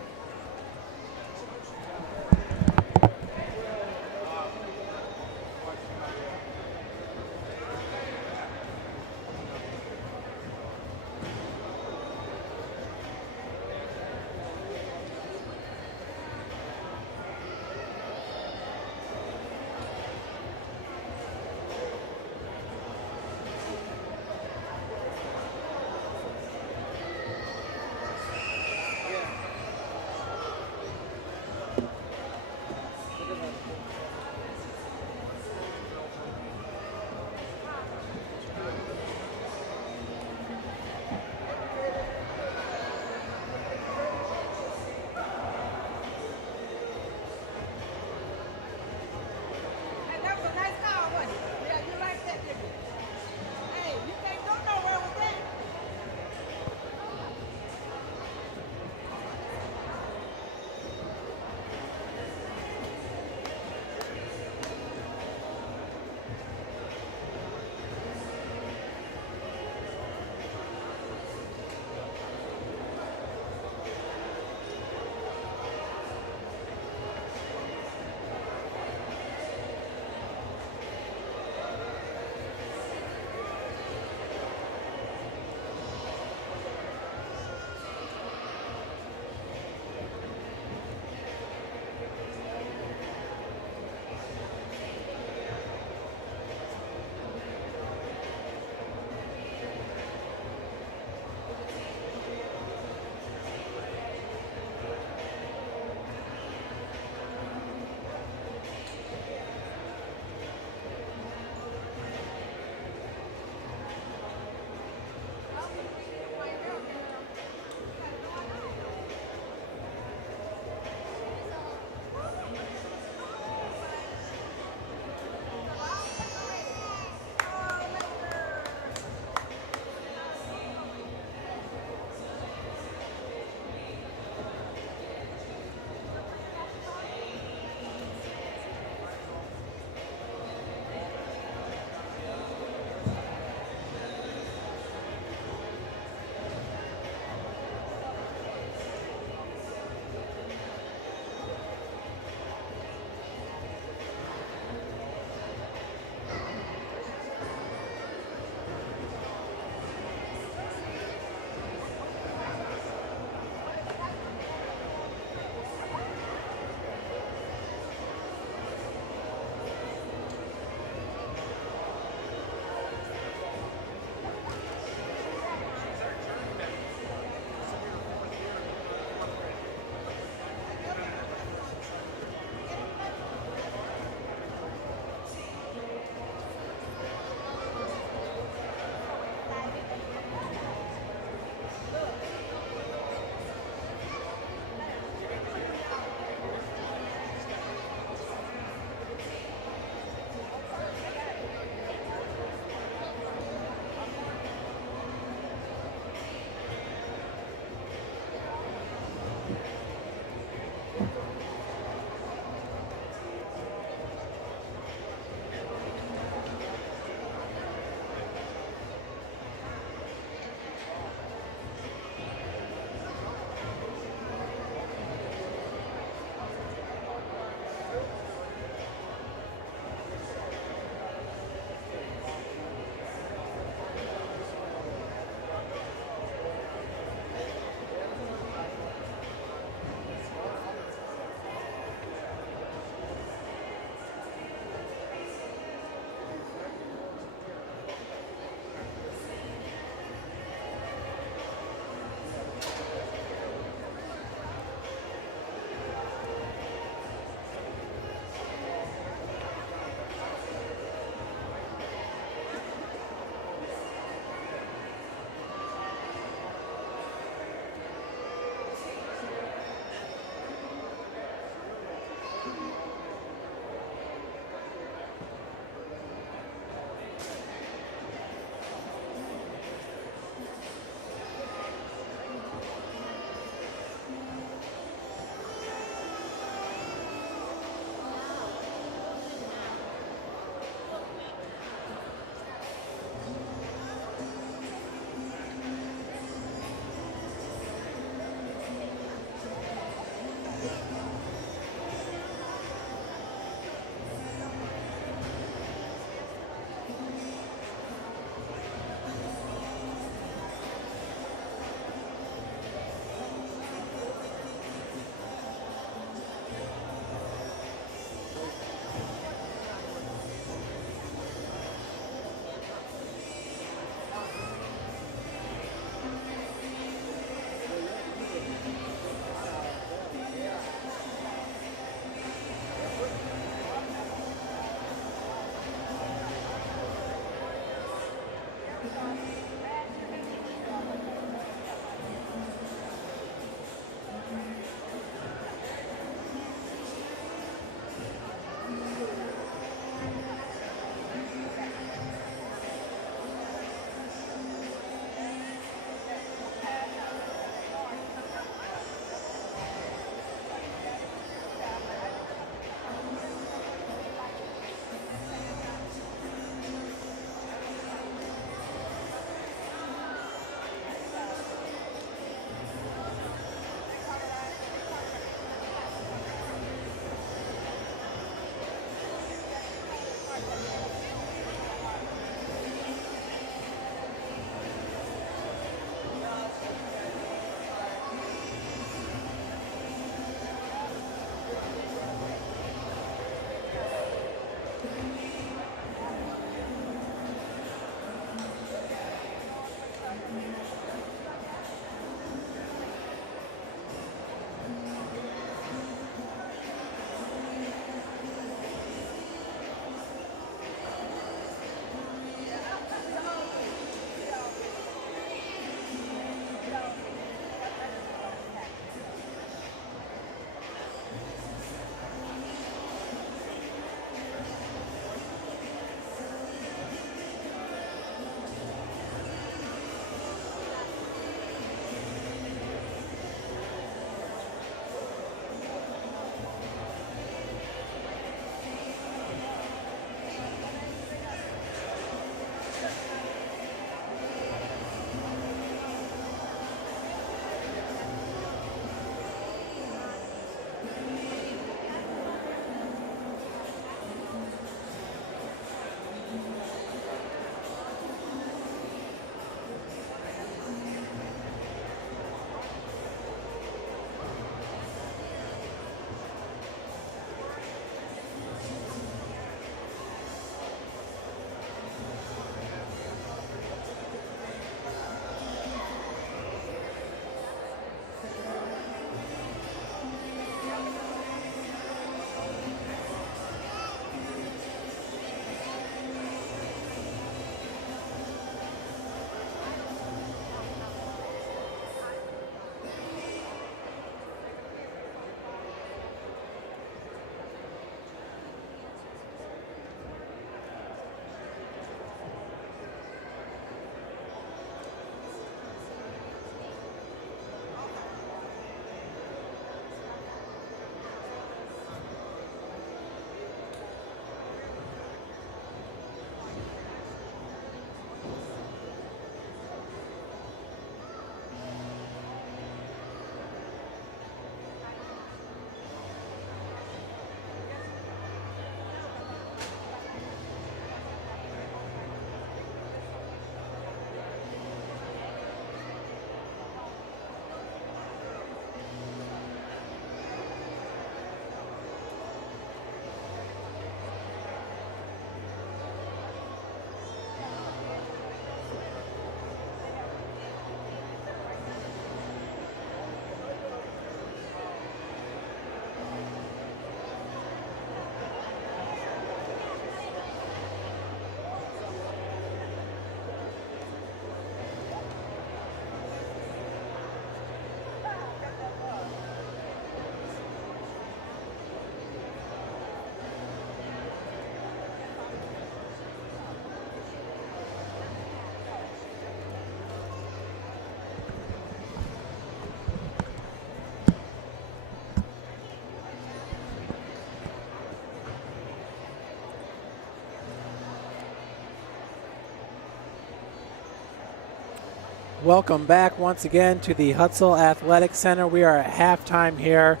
Welcome back once again to the Hutzel Athletic Center. We are at halftime here.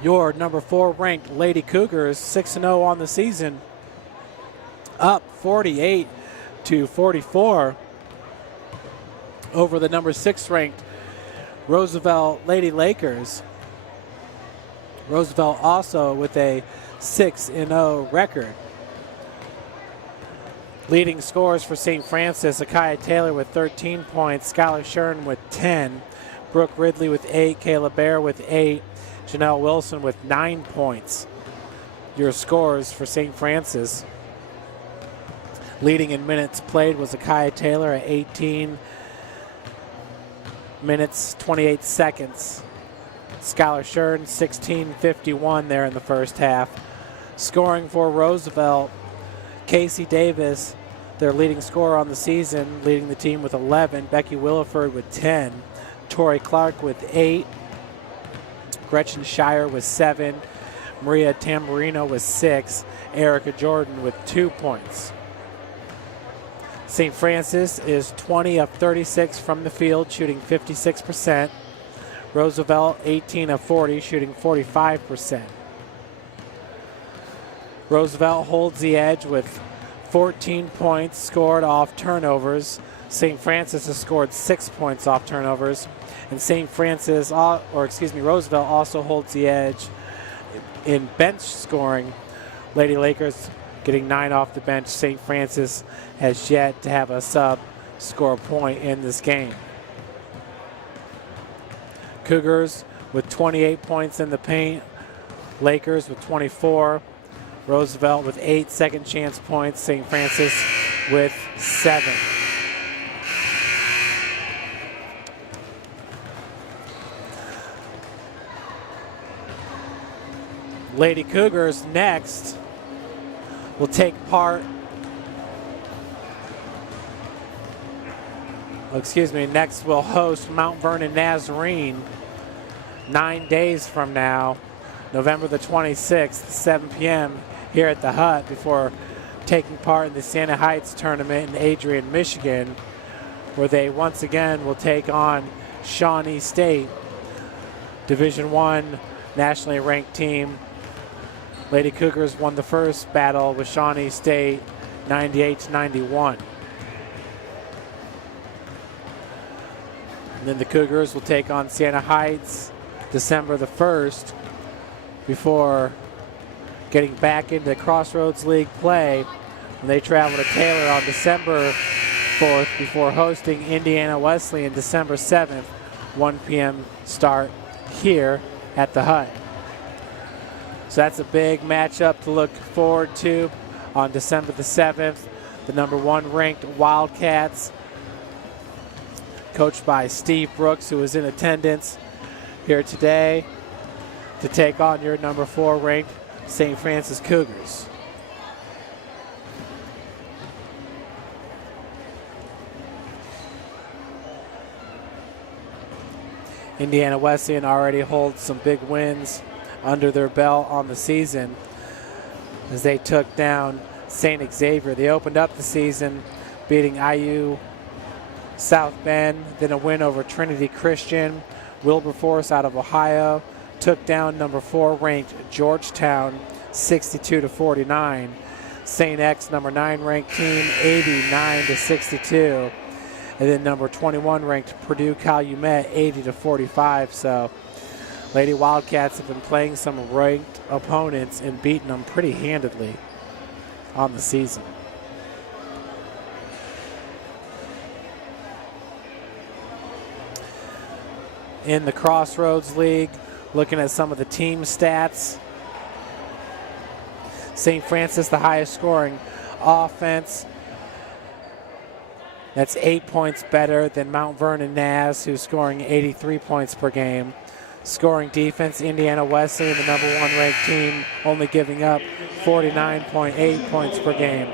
Your number 4 ranked Lady Cougars, 6-0 on the season, up 48-44 over the number 6 ranked Roosevelt Lady Lakers. Roosevelt also with a 6-0 record. Leading scorers for St. Francis, Akia Taylor with 13 points, Skylar Shern with 10, Brooke Ridley with 8, Kayla Bear with 8, Janelle Wilson with 9 points. Your scores for St. Francis. Leading in minutes played was Akia Taylor at 18 minutes, 28 seconds. Skylar Shern, 16:51 there in the first half. Scoring for Roosevelt, Casey Davis, their leading scorer on the season, leading the team with 11. Becky Williford with 10. Tori Clark with 8. Gretchen Shire with 7. Maria Tamburino with 6. Erica Jordan with 2 points. St. Francis is 20 of 36 from the field, shooting 56%. Roosevelt 18 of 40, shooting 45%. Roosevelt holds the edge with 14 points scored off turnovers. St. Francis has scored 6 points off turnovers. And Roosevelt also holds the edge in bench scoring. Lady Lakers getting 9 off the bench. St. Francis has yet to have a sub score a point in this game. Cougars with 28 points in the paint. Lakers with 24. Roosevelt with 8 second chance points. St. Francis with 7. Lady Cougars next will take part. Next will host Mount Vernon Nazarene 9 days from now, November the 26th, 7 p.m. here at the Hut, before taking part in the Santa Heights tournament in Adrian, Michigan, where they once again will take on Shawnee State, Division I nationally ranked team. Lady Cougars won the first battle with Shawnee State 98-91. And then the Cougars will take on Santa Heights December the 1st before getting back into Crossroads League play when they travel to Taylor on December 4th before hosting Indiana Wesleyan December 7th, 1 p.m. start here at the Hut. So that's a big matchup to look forward to on December the 7th. The number 1 ranked Wildcats, coached by Steve Brooks, who was in attendance here today, to take on your number 4 ranked St. Francis Cougars. Indiana Wesleyan already holds some big wins under their belt on the season as they took down St. Xavier. They opened up the season beating IU South Bend, then a win over Trinity Christian. Wilberforce out of Ohio took down number 4 ranked Georgetown 62-49. St. X, number 9 ranked team, 89-62. And then number 21 ranked Purdue Calumet 80-45. So Lady Wildcats have been playing some ranked opponents and beating them pretty handedly on the season. In the Crossroads League, looking at some of the team stats. St. Francis, the highest scoring offense. That's 8 points better than Mount Vernon Naz, who's scoring 83 points per game. Scoring defense, Indiana Wesleyan, the number 1 ranked team, only giving up 49.8 points per game.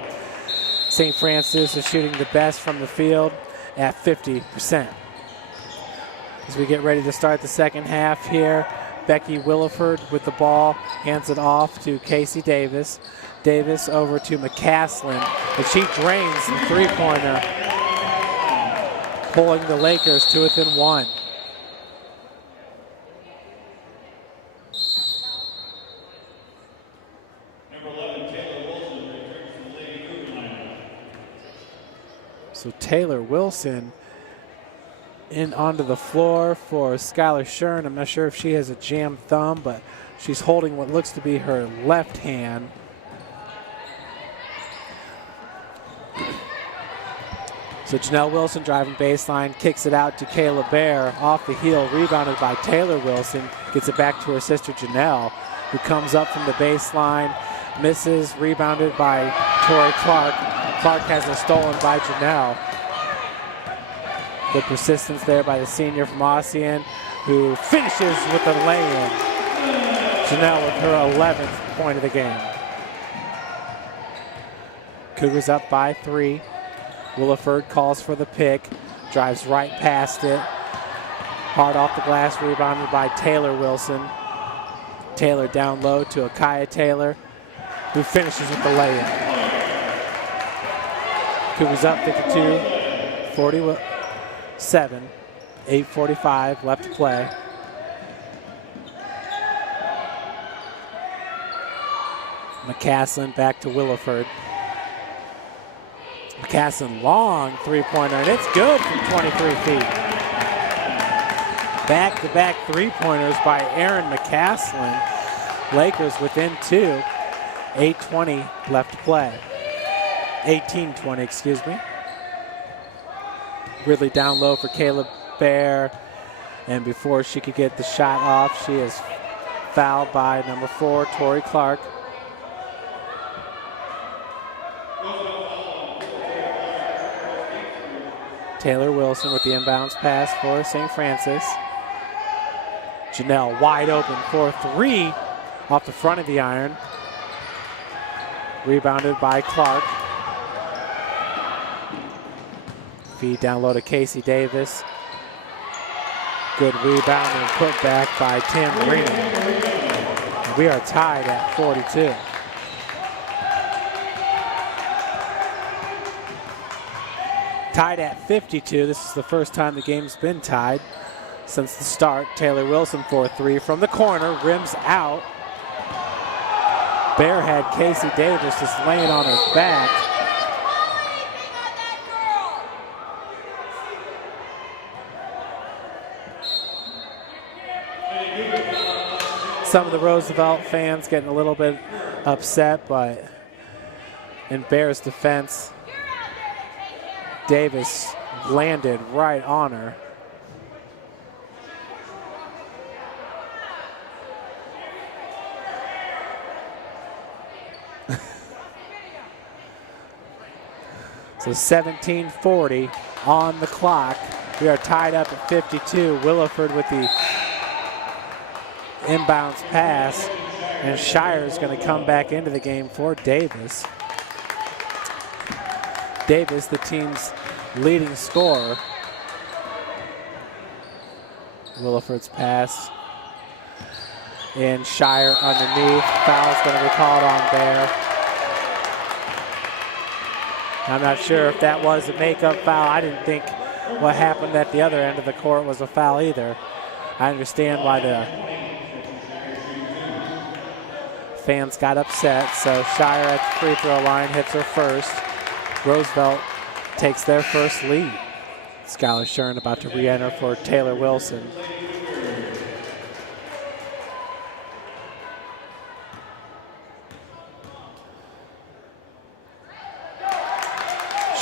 St. Francis is shooting the best from the field at 50%. As we get ready to start the second half here, Becky Williford with the ball, hands it off to Casey Davis. Davis over to McCaslin, and she drains the three-pointer, pulling the Lakers to within 1. So Taylor Wilson in onto the floor for Skylar Shern. I'm not sure if she has a jammed thumb, but she's holding what looks to be her left hand. So Janelle Wilson driving baseline, kicks it out to Kayla Bear, off the heel, rebounded by Taylor Wilson, gets it back to her sister Janelle, who comes up from the baseline, misses, rebounded by Tori Clark. Clark has it stolen by Janelle. Good persistence there by the senior from Ossian, who finishes with the lay-in. Janelle with her 11th point of the game. Cougars up by 3. Williford calls for the pick, drives right past it. Hard off the glass, rebounded by Taylor Wilson. Taylor down low to Akaya Taylor, who finishes with the lay-in. Cougars up 52-47, 8:45 left to play. McCaslin back to Williford. McCaslin, long three-pointer, and it's good from 23 feet. Back-to-back three-pointers by Aaron McCaslin. Lakers within 2. 8:20 left to play. 18:20, excuse me. Ridley down low for Kayla Bear. And before she could get the shot off, she is fouled by number 4, Tori Clark. Taylor Wilson with the inbounds pass for St. Francis. Janelle wide open for 3 off the front of the iron. Rebounded by Clark. Feed down low to Casey Davis. Good rebound and put back by Tim Marino. We are tied at 42. Tied at 52. This is the first time the game's been tied since the start. Taylor Wilson for 3 from the corner, rims out. Bear had Casey Davis just laying on her back. Some of the Roosevelt fans getting a little bit upset, but in Bear's defense, Davis landed right on her. So 17:40 on the clock. We are tied up at 52. Williford with the inbounds pass, and Shire is going to come back into the game for Davis. Davis, the team's leading scorer. Williford's pass. And Shire underneath. Foul's going to be called on Bear. I'm not sure if that was a makeup foul. I didn't think what happened at the other end of the court was a foul either. I understand why the fans got upset. So Shire at the free throw line hits her first. Roosevelt takes their first lead. Skylar Shern about to re-enter for Taylor Wilson.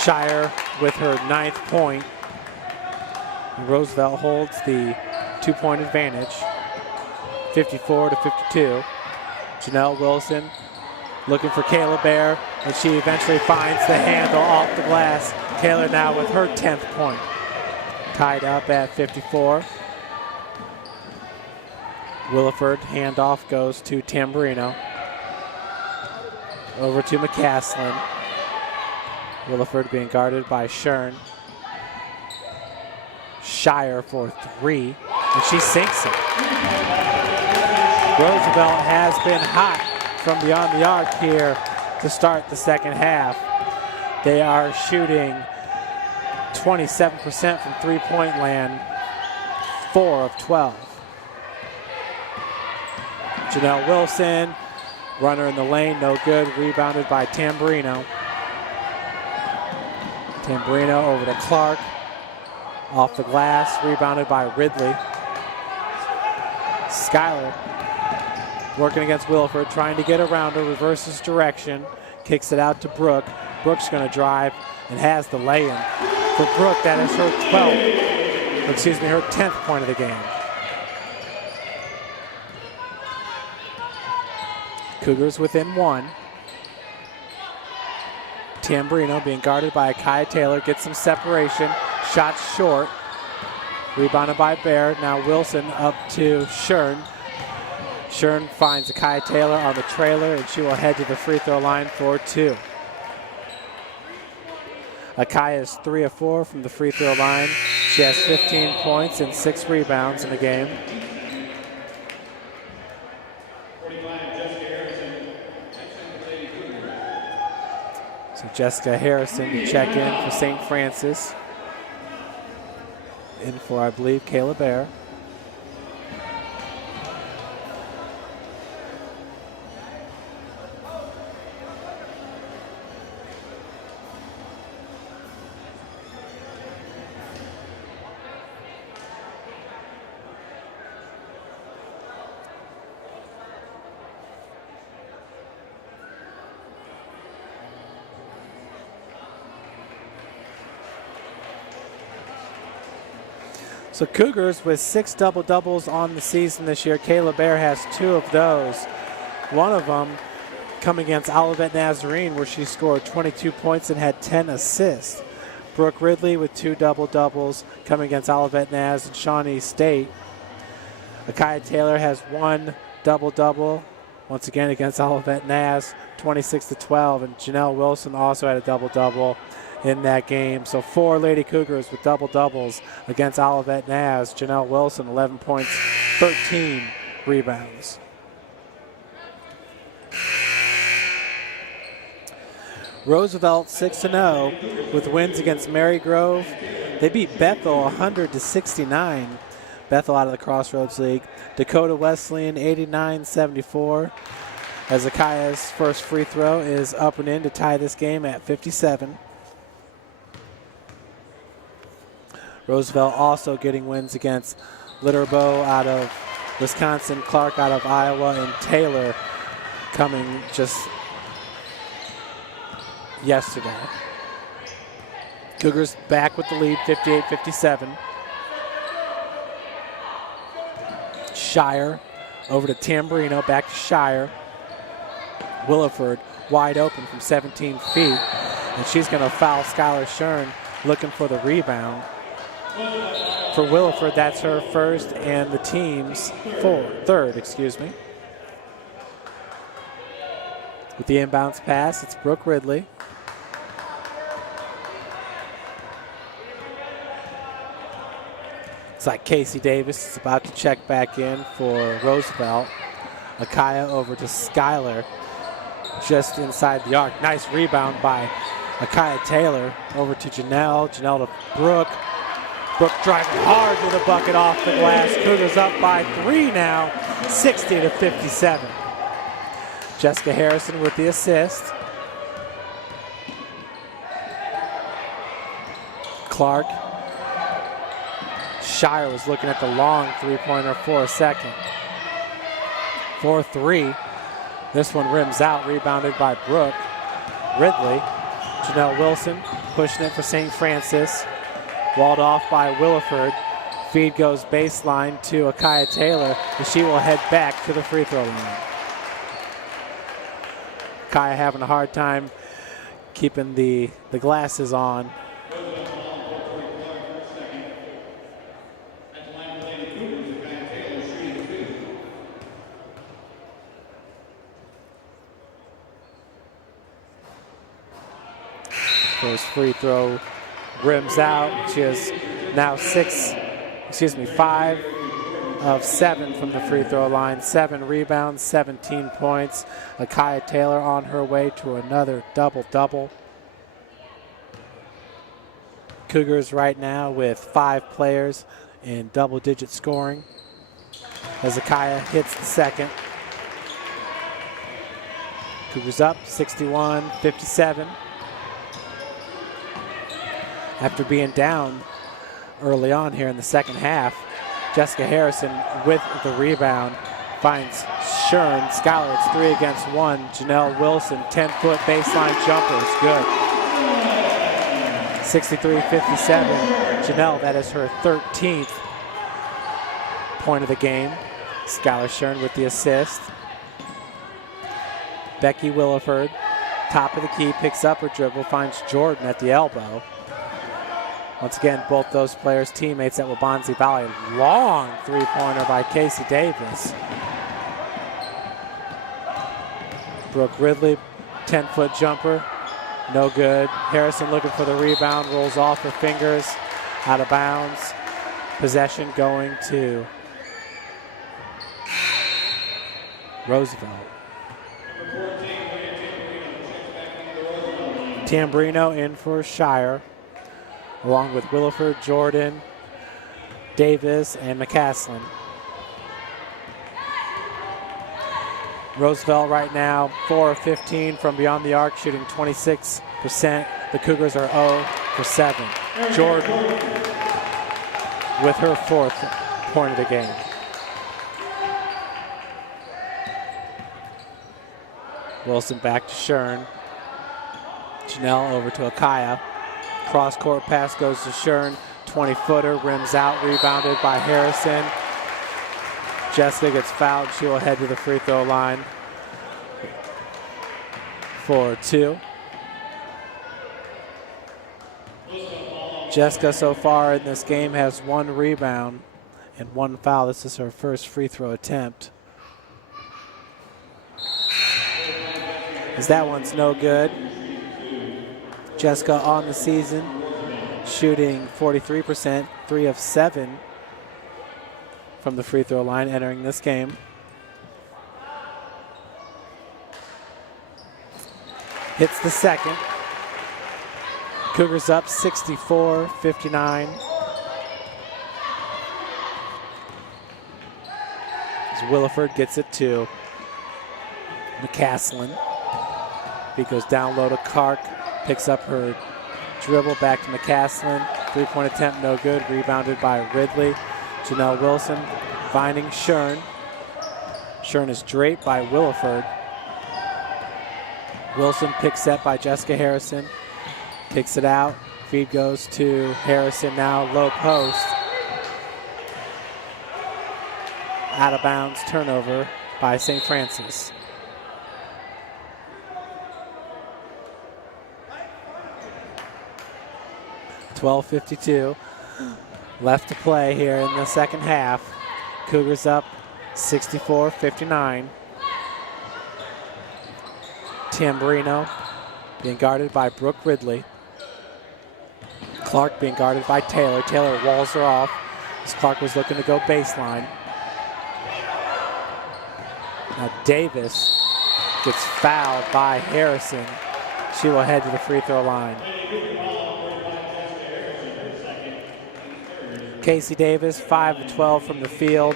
Shire with her 9th point. Roosevelt holds the 2-point advantage, 54-52. Janelle Wilson looking for Kayla Bear, and she eventually finds the handle off the glass. Taylor now with her 10th point. Tied up at 54. Williford handoff goes to Tamburino. Over to McCaslin. Williford being guarded by Shern. Shire for 3, and she sinks it. Roosevelt has been hot from beyond the arc here to start the second half. They are shooting 27% from three-point land, 4 of 12. Janelle Wilson, runner in the lane, no good, rebounded by Tamburino. Tamburino over to Clark, off the glass, rebounded by Ridley. Skylar working against Williford, trying to get around her, reverses direction, kicks it out to Brooke. Brooke's going to drive and has the lay-in. For Brooke, that is her 10th point of the game. Cougars within 1. Tamburino being guarded by Akai Taylor, gets some separation, shot short, rebounded by Bear. Now Wilson up to Shern. Shern finds Akai Taylor on the trailer, and she will head to the free throw line for 2. Akai is 3 of 4 from the free throw line. She has 15 points and 6 rebounds in the game. So Jessica Harrison to check in for St. Francis. In for, I believe, Kayla Bear. So Cougars with 6 double-doubles on the season this year. Kayla Bear has 2 of those. One of them coming against Olivet Nazarene, where she scored 22 points and had 10 assists. Brooke Ridley with 2 double-doubles coming against Olivet Naz and Shawnee State. Akaya Taylor has 1 double-double, once again against Olivet Naz, 26-12, and Janelle Wilson also had a double-double in that game. So 4 Lady Cougars with double-doubles against Olivet Naz. Janelle Wilson, 11 points, 13 rebounds. Roosevelt 6-0 with wins against Mary Grove. They beat Bethel 100-69. Bethel out of the Crossroads League. Dakota Wesleyan 89-74. As Akaya's first free throw is up and in to tie this game at 57. Roosevelt also getting wins against Litterbow out of Wisconsin, Clark out of Iowa, and Taylor coming just yesterday. Cougars back with the lead, 58-57. Shire over to Tamburino, back to Shire. Williford wide open from 17 feet, and she's going to foul Skylar Shern looking for the rebound. For Williford, that's her first and the team's third. With the inbounds pass, it's Brooke Ridley. It's like Casey Davis is about to check back in for Roosevelt. Akaya over to Skylar, just inside the arc. Nice rebound by Akaya Taylor. Over to Janelle. Janelle to Brooke. Brooke driving hard with a bucket off the glass. Cougars up by 3 now, 60-57. Jessica Harrison with the assist. Clark. Shire was looking at the long three-pointer for a second. 4-3. This one rims out, rebounded by Brooke Ridley. Janelle Wilson pushing it for St. Francis. Walled off by Williford. Feed goes baseline to Akaya Taylor, and she will head back to the free throw line. Akaya having a hard time keeping the glasses on. First free throw rims out. She is now 5 of 7 from the free throw line. 7 rebounds, 17 points. Akaya Taylor on her way to another double-double. Cougars right now with 5 players in double-digit scoring. As Akaya hits the second. Cougars up 61-57. After being down early on here in the second half, Jessica Harrison with the rebound finds Shern. Skylar, it's 3 against 1. Janelle Wilson, 10-foot baseline jumper is good. 63-57. Janelle, that is her 13th point of the game. Skylar Shern with the assist. Becky Williford, top of the key, picks up her dribble, finds Jordan at the elbow. Once again, both those players teammates at Waubonsie Valley. Long three-pointer by Casey Davis. Brooke Ridley, 10-foot jumper, no good. Harrison looking for the rebound, rolls off her fingers, out of bounds. Possession going to Roosevelt. Tamburino in for Shire, along with Williford, Jordan, Davis, and McCaslin. Roosevelt right now 4 of 15 from beyond the arc, shooting 26%. The Cougars are 0 for 7. Jordan with her 4th point of the game. Wilson back to Shern. Janelle over to Akaya. Cross-court pass goes to Shern. 20-footer, rims out, rebounded by Harrison. Jessica gets fouled. She will head to the free throw line for 2. Jessica so far in this game has 1 rebound and 1 foul. This is her first free throw attempt. As that one's no good. Jessica on the season, shooting 43%, 3 of 7 from the free throw line entering this game. Hits the second. Cougars up 64-59. As Williford gets it to McCaslin. He goes down low to Clark, picks up her dribble back to McCaslin. 3-point attempt, no good. Rebounded by Ridley. Janelle Wilson finding Shern. Shern is draped by Williford. Wilson picks set by Jessica Harrison. Kicks it out. Feed goes to Harrison now, low post. Out of bounds, turnover by St. Francis. .52 left to play here in the second half. Cougars up 64-59. Tamburino being guarded by Brooke Ridley. Clark being guarded by Taylor. Taylor walls her off as Clark was looking to go baseline. Now Davis gets fouled by Harrison. She will head to the free throw line. Casey Davis, 5 of 12 from the field,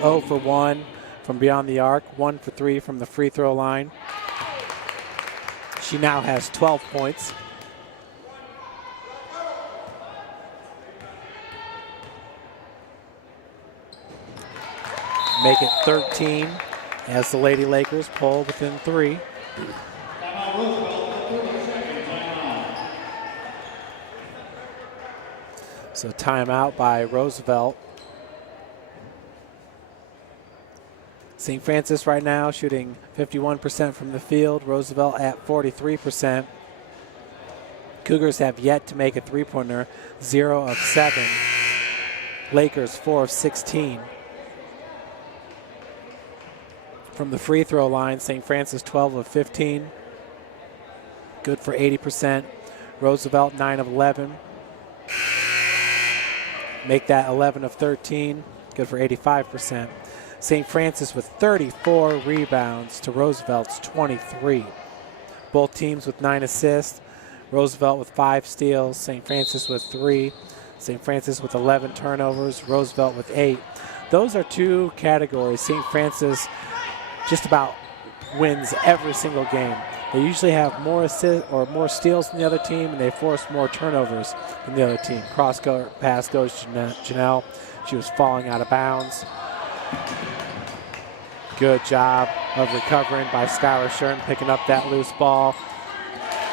0 for 1 from beyond the arc, 1 for 3 from the free throw line. She now has 12 points. Make it 13 as the Lady Lakers pull within 3. So timeout by Roosevelt. St. Francis right now shooting 51% from the field. Roosevelt at 43%. Cougars have yet to make a three-pointer, 0 of 7. Lakers 4 of 16. From the free throw line, St. Francis 12 of 15. Good for 80%. Roosevelt 9 of 11. Make that 11 of 13, good for 85%. St. Francis with 34 rebounds to Roosevelt's 23. Both teams with 9 assists. Roosevelt with 5 steals, St. Francis with 3. St. Francis with 11 turnovers, Roosevelt with 8. Those are 2 categories. St. Francis just about wins every single game. They usually have more assists or more steals than the other team, and they force more turnovers than the other team. Cross pass goes to Janelle. She was falling out of bounds. Good job of recovering by Skylar Shern, picking up that loose ball.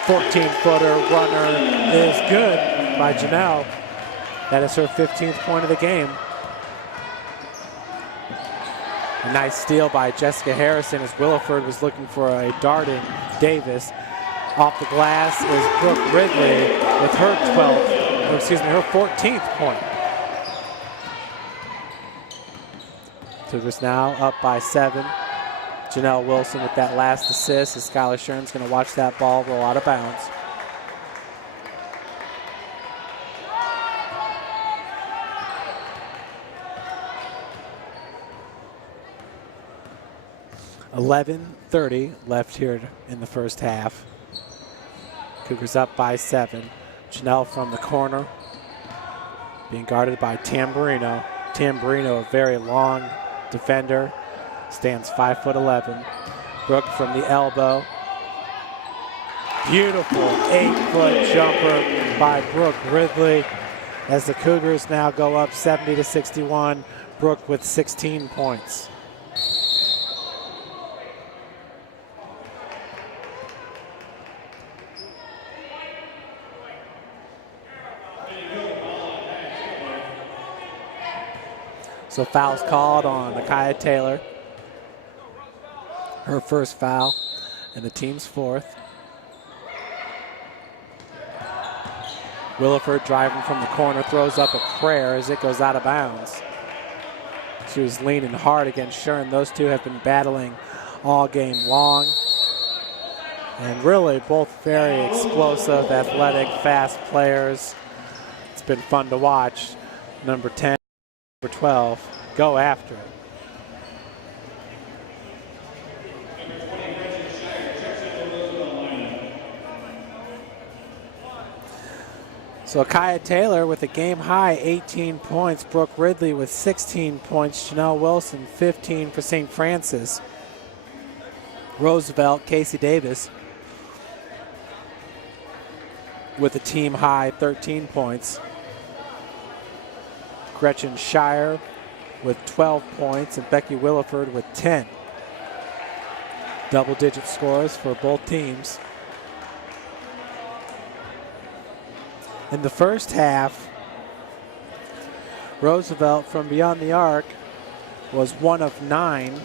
14-footer runner is good by Janelle. That is her 15th point of the game. A nice steal by Jessica Harrison as Williford was looking for a darting Davis. Off the glass is Brooke Ridley with her 14th point. Cougars now up by 7. Janelle Wilson with that last assist as Skylar Shern's going to watch that ball roll out of bounds. .30 left here in the first half. Cougars up by 7. Janelle from the corner, being guarded by Tamburino. Tamburino, a very long defender, stands 5'11". Brooke from the elbow. Beautiful 8-foot jumper by Brooke Ridley as the Cougars now go up 70-61. Brooke with 16 points. So foul's called on Nakia Taylor. Her first foul and the team's fourth. Williford driving from the corner, throws up a prayer as it goes out of bounds. She was leaning hard against Shern. Those two have been battling all game long. And really both very explosive, athletic, fast players. It's been fun to watch. Number 10, number 12, go after it. So Nakia Taylor with a game high 18 points. Brooke Ridley with 16 points. Janelle Wilson 15 for St. Francis. Roosevelt, Casey Davis with a team high 13 points. Gretchen Shire with 12 points and Becky Williford with 10. Double-digit scores for both teams. In the first half, Roosevelt from beyond the arc was 1 of 9.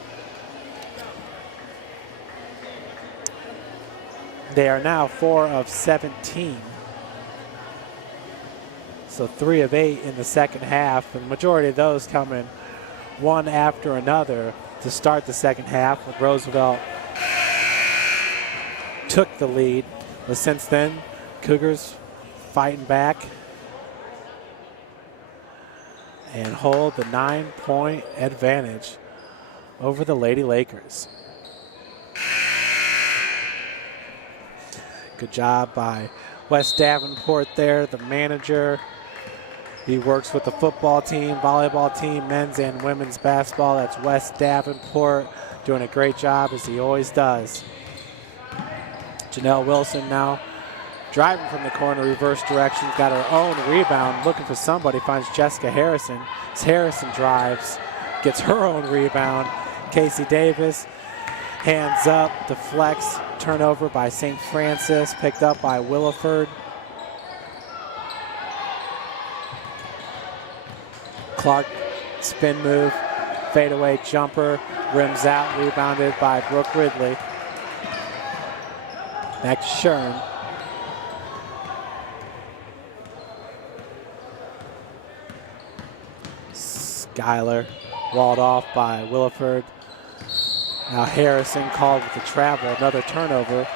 They are now 4 of 17. So 3 of 8 in the second half. And the majority of those coming one after another to start the second half when Roosevelt took the lead. But since then, Cougars fighting back and hold the 9-point advantage over the Lady Lakers. Good job by Wes Davenport there, the manager. He works with the football team, volleyball team, men's and women's basketball. That's Wes Davenport doing a great job as he always does. Janelle Wilson now driving from the corner, reverse direction, got her own rebound, looking for somebody, finds Jessica Harrison. As Harrison drives, gets her own rebound. Casey Davis, hands up, deflects, turnover by St. Francis, picked up by Williford. Clark, spin move, fadeaway jumper, rims out, rebounded by Brooke Ridley. Back to Shern. Schuyler walled off by Williford. Now Harrison called with the travel, another turnover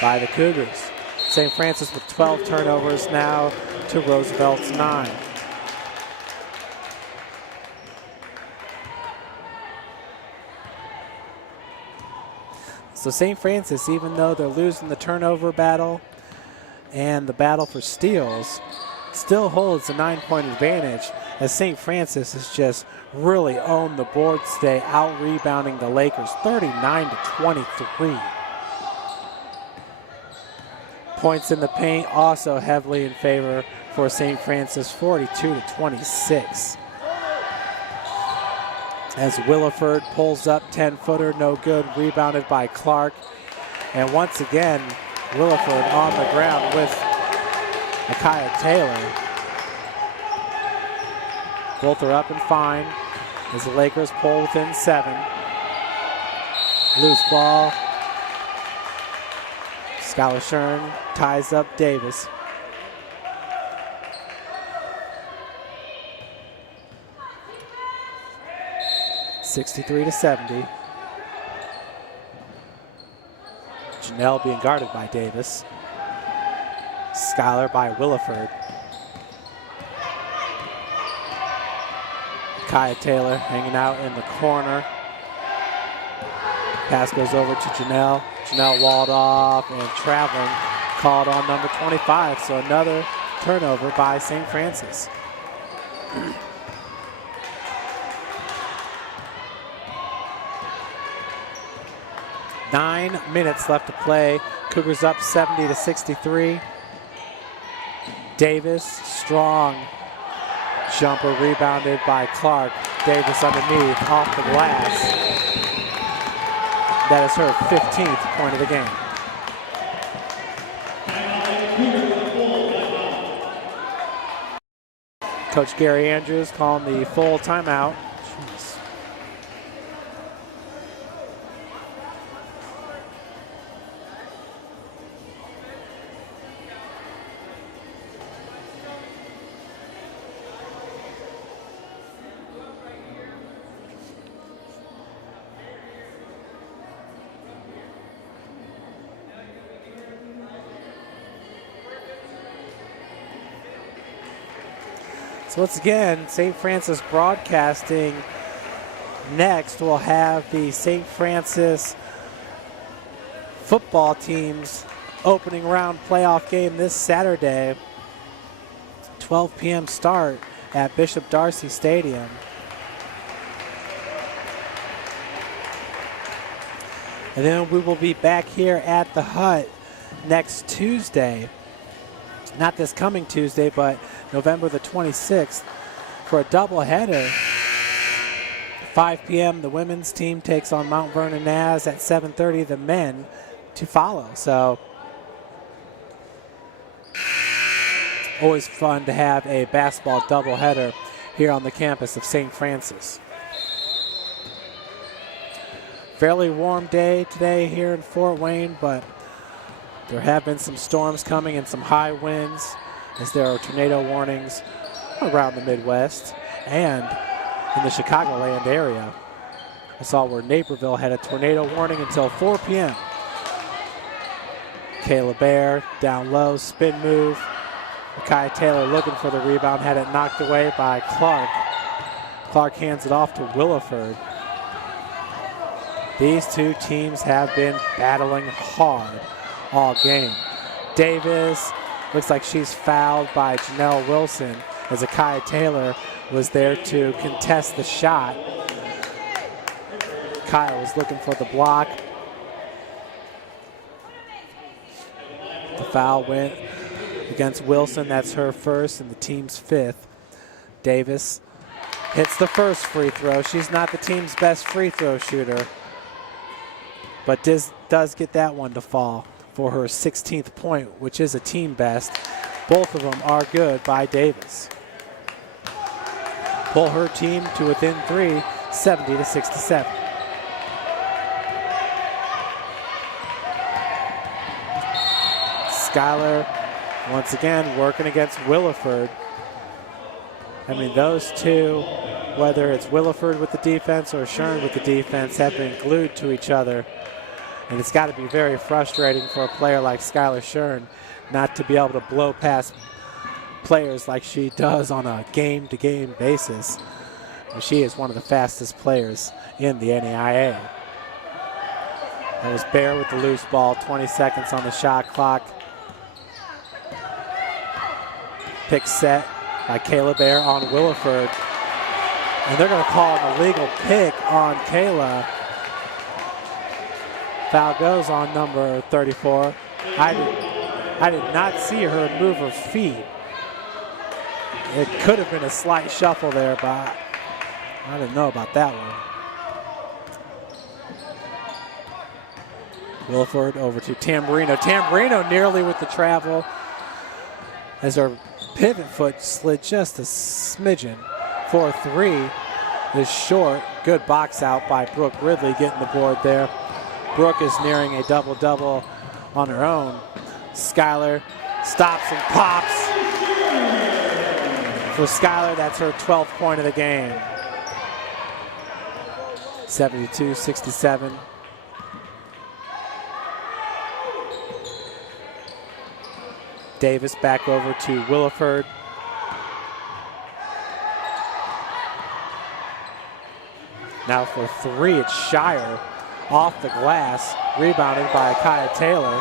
by the Cougars. St. Francis with 12 turnovers now to Roosevelt's 9. So St. Francis, even though they're losing the turnover battle and the battle for steals, still holds a 9-point advantage as St. Francis has just really owned the board today, out-rebounding the Lakers 39-23. Points in the paint also heavily in favor for St. Francis, 42-26. As Williford pulls up 10-footer, no good, rebounded by Clark. And once again, Williford on the ground with Nakia Taylor. Both are up and fine as the Lakers pull within 7. Loose ball. Schuyler Shern ties up Davis. (63-70). Janelle being guarded by Davis. Schuyler by Williford. Nakia Taylor hanging out in the corner. Pass goes over to Janelle. Janelle walled off and traveling, called on number 25. So another turnover by St. Francis. 9 minutes left to play. Cougars up 70-63. Davis, strong jumper, rebounded by Clark. Davis underneath, off the glass. That is her 15th point of the game. Coach Gary Andrews calling the full timeout. So once again, St. Francis Broadcasting next will have the St. Francis football team's opening round playoff game this Saturday. 12 p.m. start at Bishop Darcy Stadium. And then we will be back here at the Hut next Tuesday. Not this coming Tuesday, but November the 26th for a doubleheader. 5 p.m. the women's team takes on Mount Vernon Naz. At 7:30 the men to follow. So always fun to have a basketball doubleheader here on the campus of St. Francis. Fairly warm day today here in Fort Wayne, but there have been some storms coming and some high winds as there are tornado warnings around the Midwest and in the Chicagoland area. I saw where Naperville had a tornado warning until 4 p.m. Kayla Bear down low, spin move. Micaiah Taylor looking for the rebound, had it knocked away by Clark. Clark hands it off to Williford. These two teams have been battling hard all game. Davis looks like she's fouled by Janelle Wilson as Micaiah Taylor was there to contest the shot. Kyle was looking for the block. The foul went against Wilson. That's her first and the team's fifth. Davis hits the first free throw. She's not the team's best free throw shooter, but does get that one to fall for her 16th point, which is a team best. Both of them are good by Davis. Pull her team to within 3, 70-67. Skylar once again working against Williford. I mean, those two, whether it's Williford with the defense or Shern with the defense, have been glued to each other. And it's got to be very frustrating for a player like Skylar Shern not to be able to blow past players like she does on a game-to-game basis. And she is one of the fastest players in the NAIA. That was Bear with the loose ball, 20 seconds on the shot clock. Pick set by Kayla Bear on Williford. And they're going to call an illegal pick on Kayla. Foul goes on number 34. I did not see her move her feet. It could have been a slight shuffle there, but I didn't know about that one. Williford over to Tamburino. Tamburino nearly with the travel as her pivot foot slid just a smidgen. 4-3 is short. Good box out by Brooke Ridley getting the board there. Brooke is nearing a double-double on her own. Skylar stops and pops. For Skylar, that's her 12th point of the game. 72-67. Davis back over to Williford. Now for three, it's Shire off the glass, rebounded by Kaya Taylor.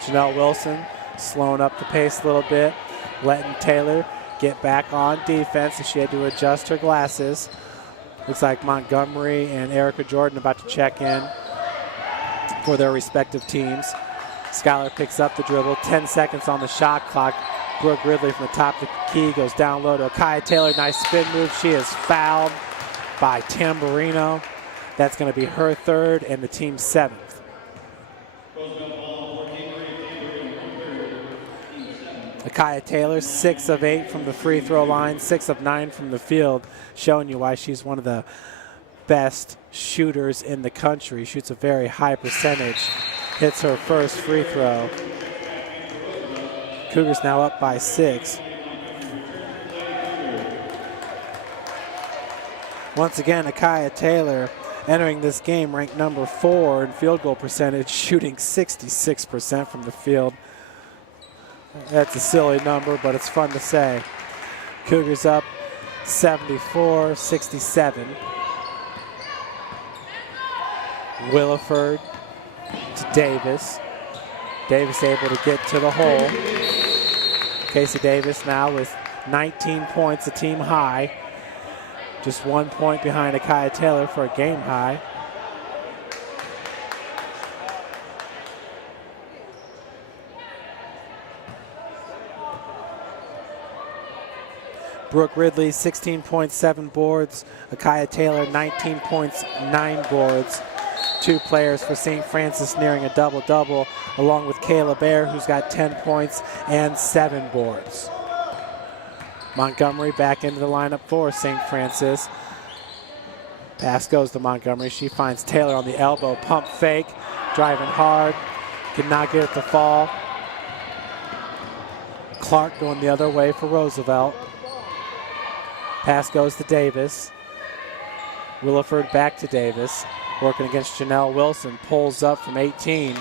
Janelle Wilson slowing up the pace a little bit, letting Taylor get back on defense as she had to adjust her glasses. Looks like Montgomery and Erica Jordan about to check in for their respective teams. Skylar picks up the dribble, 10 seconds on the shot clock. Brooke Ridley from the top of the key goes down low to Kaya Taylor. Nice spin move. She is fouled by Tamburino. That's going to be her third and the team's seventh. Kaya Taylor, 6 of 8 from the free throw line, 6 of 9 from the field, showing you why she's one of the best shooters in the country. Shoots a very high percentage. Hits her first free throw. Cougars now up by 6. Once again, Akaya Taylor entering this game ranked number 4 in field goal percentage, shooting 66% from the field. That's a silly number, but it's fun to say. Cougars up 74-67. Williford to Davis. Davis able to get to the hole. Casey Davis now with 19 points, a team high. Just 1 point behind Akia Taylor for a game high. Brooke Ridley, 16.7 boards. Akia Taylor, 19 points, 9 boards. 2 players for St. Francis nearing a double-double, along with Kayla Bear, who's got 10 points and 7 boards. Montgomery back into the lineup for St. Francis. Pass goes to Montgomery. She finds Taylor on the elbow. Pump fake, driving hard. Cannot get it to fall. Clark going the other way for Roosevelt. Pass goes to Davis. Williford back to Davis. Working against Janelle Wilson. Pulls up from 18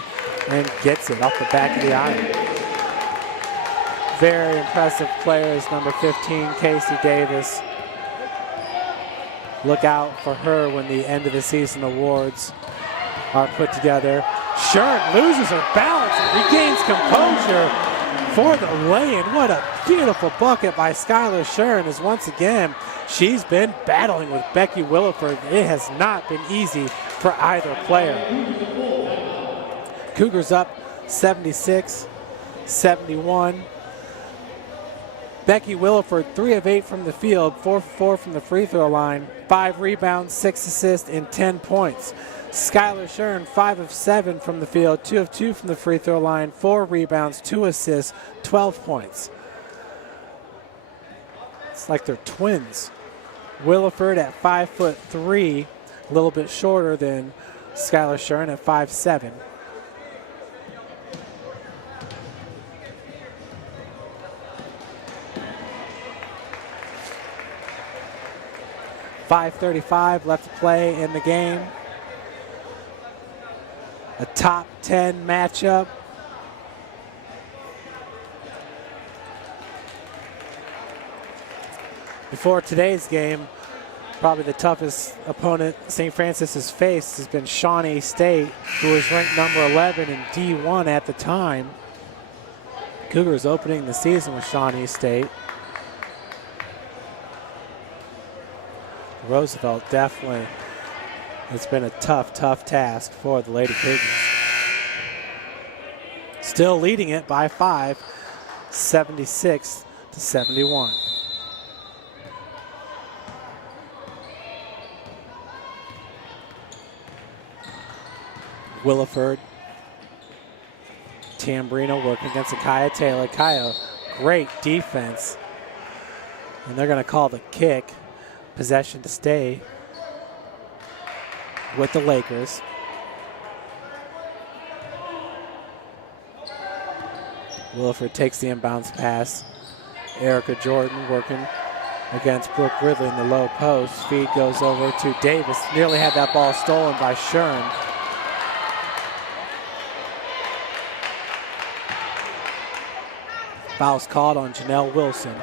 and gets it off the back of the iron. Very impressive players, number 15, Casey Davis. Look out for her when the end of the season awards are put together. Shern loses her balance and regains composure for the lay-in. What a beautiful bucket by Skylar Shern, as once again, she's been battling with Becky Williford. It has not been easy for either player. Cougars up 76-71. Becky Williford, 3 of 8 from the field, 4 for 4 from the free throw line, 5 rebounds, 6 assists, and 10 points. Skylar Shern, 5 of 7 from the field, 2 of 2 from the free throw line, 4 rebounds, 2 assists, 12 points. It's like they're twins. Williford at 5'3", a little bit shorter than Skylar Shern at 5'7". .535 left to play in the game. A top 10 matchup. Before today's game, probably the toughest opponent St. Francis has faced has been Shawnee State, who was ranked number 11 in D1 at the time. Cougars opening the season with Shawnee State. Roosevelt definitely, it's been a tough task for the Lady Cougars. Still leading it by 5, 76-71. Williford. Tamburino working against Akia Taylor. Akia, great defense. And they're going to call the kick. Possession to stay with the Lakers. Williford takes the inbounds pass. Erica Jordan working against Brooke Ridley in the low post. Feed goes over to Davis. Nearly had that ball stolen by Shern. Foul's called on Janelle Wilson.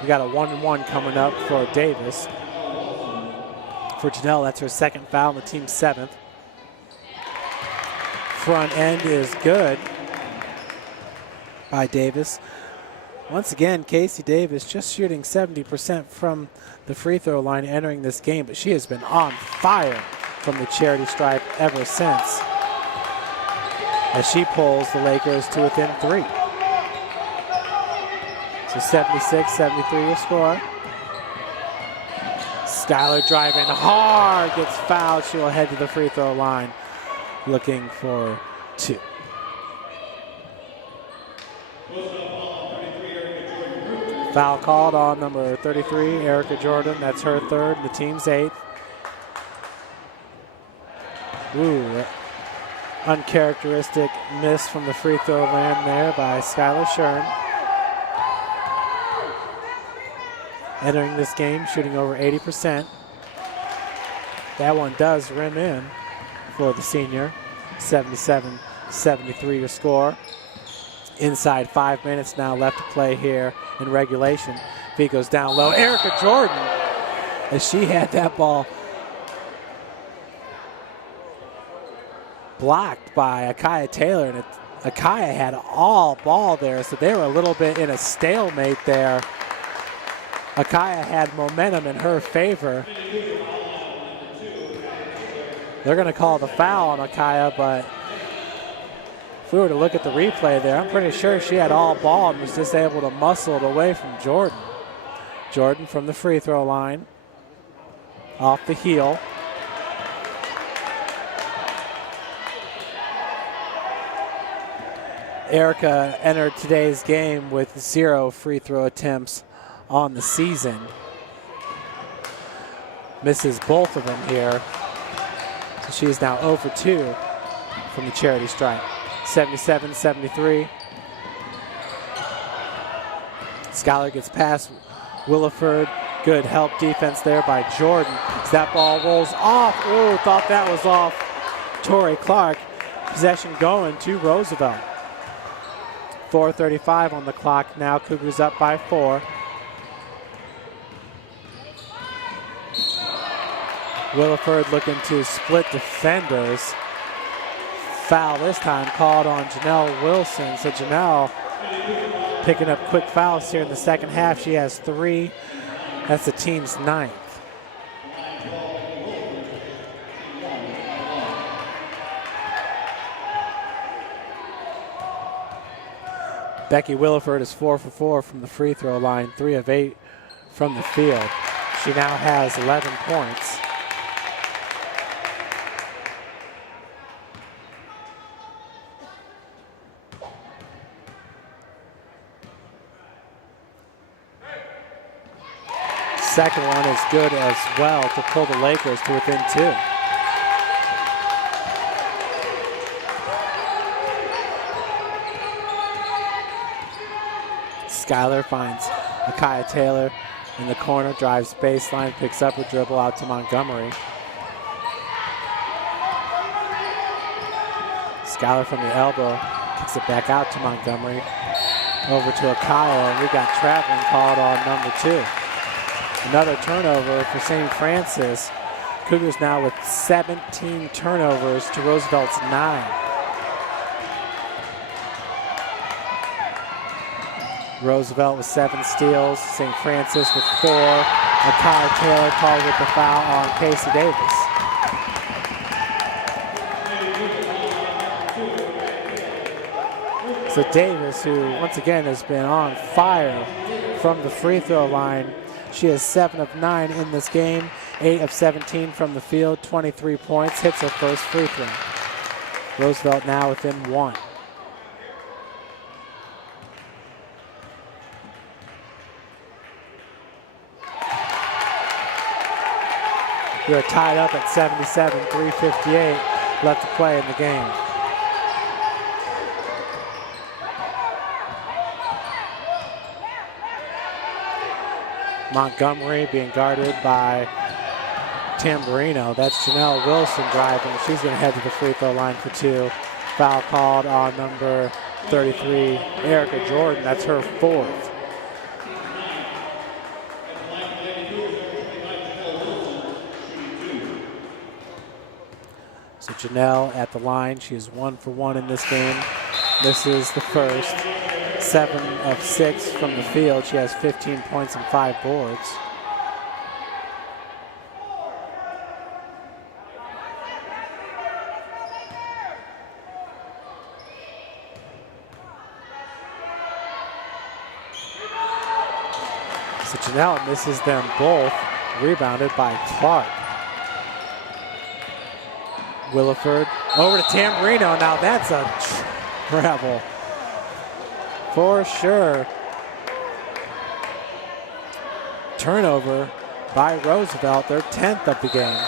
We got a 1-1 coming up for Davis. For Janelle, that's her second foul, and the team's 7th. Front end is good by Davis. Once again, Casey Davis just shooting 70% from the free throw line entering this game, but she has been on fire from the charity stripe ever since, as she pulls the Lakers to within 3. So 76-73 your score. Skylar driving hard, gets fouled. She will head to the free throw line looking for 2. Foul called on number 33, Erica Jordan. That's her 3rd, the team's 8th. Ooh, uncharacteristic miss from the free throw line there by Skylar Shern. Entering this game, shooting over 80%. That one does rim in for the senior. 77-73 your score. Inside 5 minutes now left to play here in regulation. Feet goes down low. Erica Jordan, as she had that ball blocked by Akaya Taylor, and Akaya had all ball there, so they were a little bit in a stalemate there. Akaya had momentum in her favor. They're going to call the foul on Akaya, but if we were to look at the replay there, I'm pretty sure she had all ball and was just able to muscle it away from Jordan. Jordan from the free throw line, off the heel. Erica entered today's game with 0 free throw attempts on the season. Misses both of them here. So she is now 0 for 2 from the charity stripe. 77-73. Schuyler gets past Williford. Good help defense there by Jordan. As that ball rolls off. Ooh, thought that was off Torrey Clark. Possession going to Roosevelt. 4:35 on the clock now. Cougars up by 4. Williford looking to split defenders. Foul this time called on Janelle Wilson. So Janelle picking up quick fouls here in the second half. She has 3. That's the team's 9th. Becky Williford is 4 for 4 from the free throw line, 3 of 8 from the field. She now has 11 points. Second one is good as well to pull the Lakers to within 2. Schuyler finds Akaya Taylor in the corner, drives baseline, picks up a dribble out to Montgomery. Schuyler from the elbow, kicks it back out to Montgomery. Over to Akaya, and we got traveling called on number 2. Another turnover for St. Francis. Cougars now with 17 turnovers to Roosevelt's 9. Roosevelt with 7 steals, St. Francis with 4. Akaya Taylor called with the foul on Casey Davis. So Davis, who once again has been on fire from the free throw line, she has 7 of 9 in this game, 8 of 17 from the field, 23 points, hits her first free throw. Roosevelt now within 1. We are tied up at 77, 3:58 left to play in the game. Montgomery being guarded by Tamburino. That's Janelle Wilson driving. She's going to head to the free throw line for 2. Foul called on number 33, Erica Jordan. That's her 4th. So Janelle at the line. She is 1 for 1 in this game. Misses the first. 7 of 6 from the field. She has 15 points and 5 boards. So Janelle misses them both. Rebounded by Clark. Williford over to Tamburino. Now that's a travel for sure. Turnover by Roosevelt, their 10th of the game.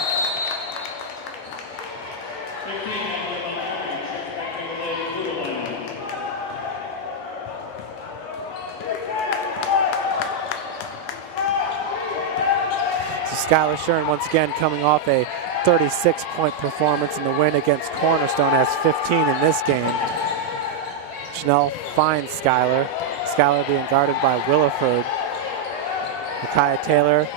So Schuyler Shern once again coming off a 36-point performance in the win against Cornerstone, has 15 in this game. Chanel finds Skylar. Skylar being guarded by Williford. Micaiah Taylor,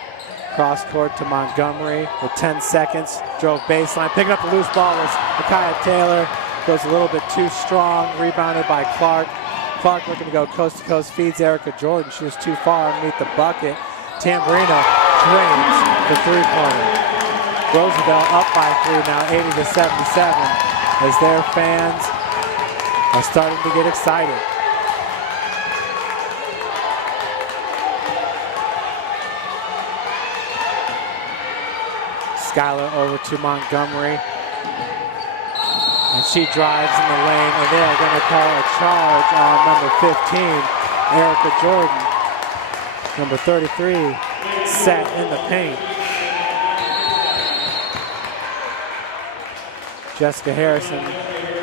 cross court to Montgomery with 10 seconds. Drove baseline, picking up the loose ball was Micaiah Taylor. Goes a little bit too strong, rebounded by Clark. Clark looking to go coast to coast, feeds Erica Jordan. She was too far underneath the bucket. Tamburino drains the three-pointer. Roosevelt up by 3 now, 80-77, as their fans are starting to get excited. Skylar over to Montgomery. And she drives in the lane, and they are going to call a charge on number 15, Erica Jordan. Number 33 set in the paint. Jessica Harrison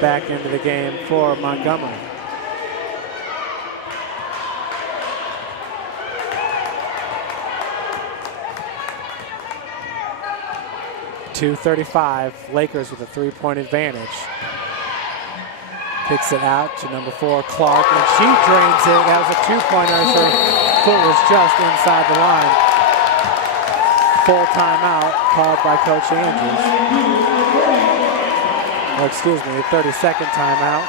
back into the game for Montgomery. .235, Lakers with a three-point advantage. Kicks it out to number 4, Clark, and she drains it. That was a two-pointer as her foot was just inside the line. Full timeout called by Coach Andrews. Or excuse me, a 30-second timeout.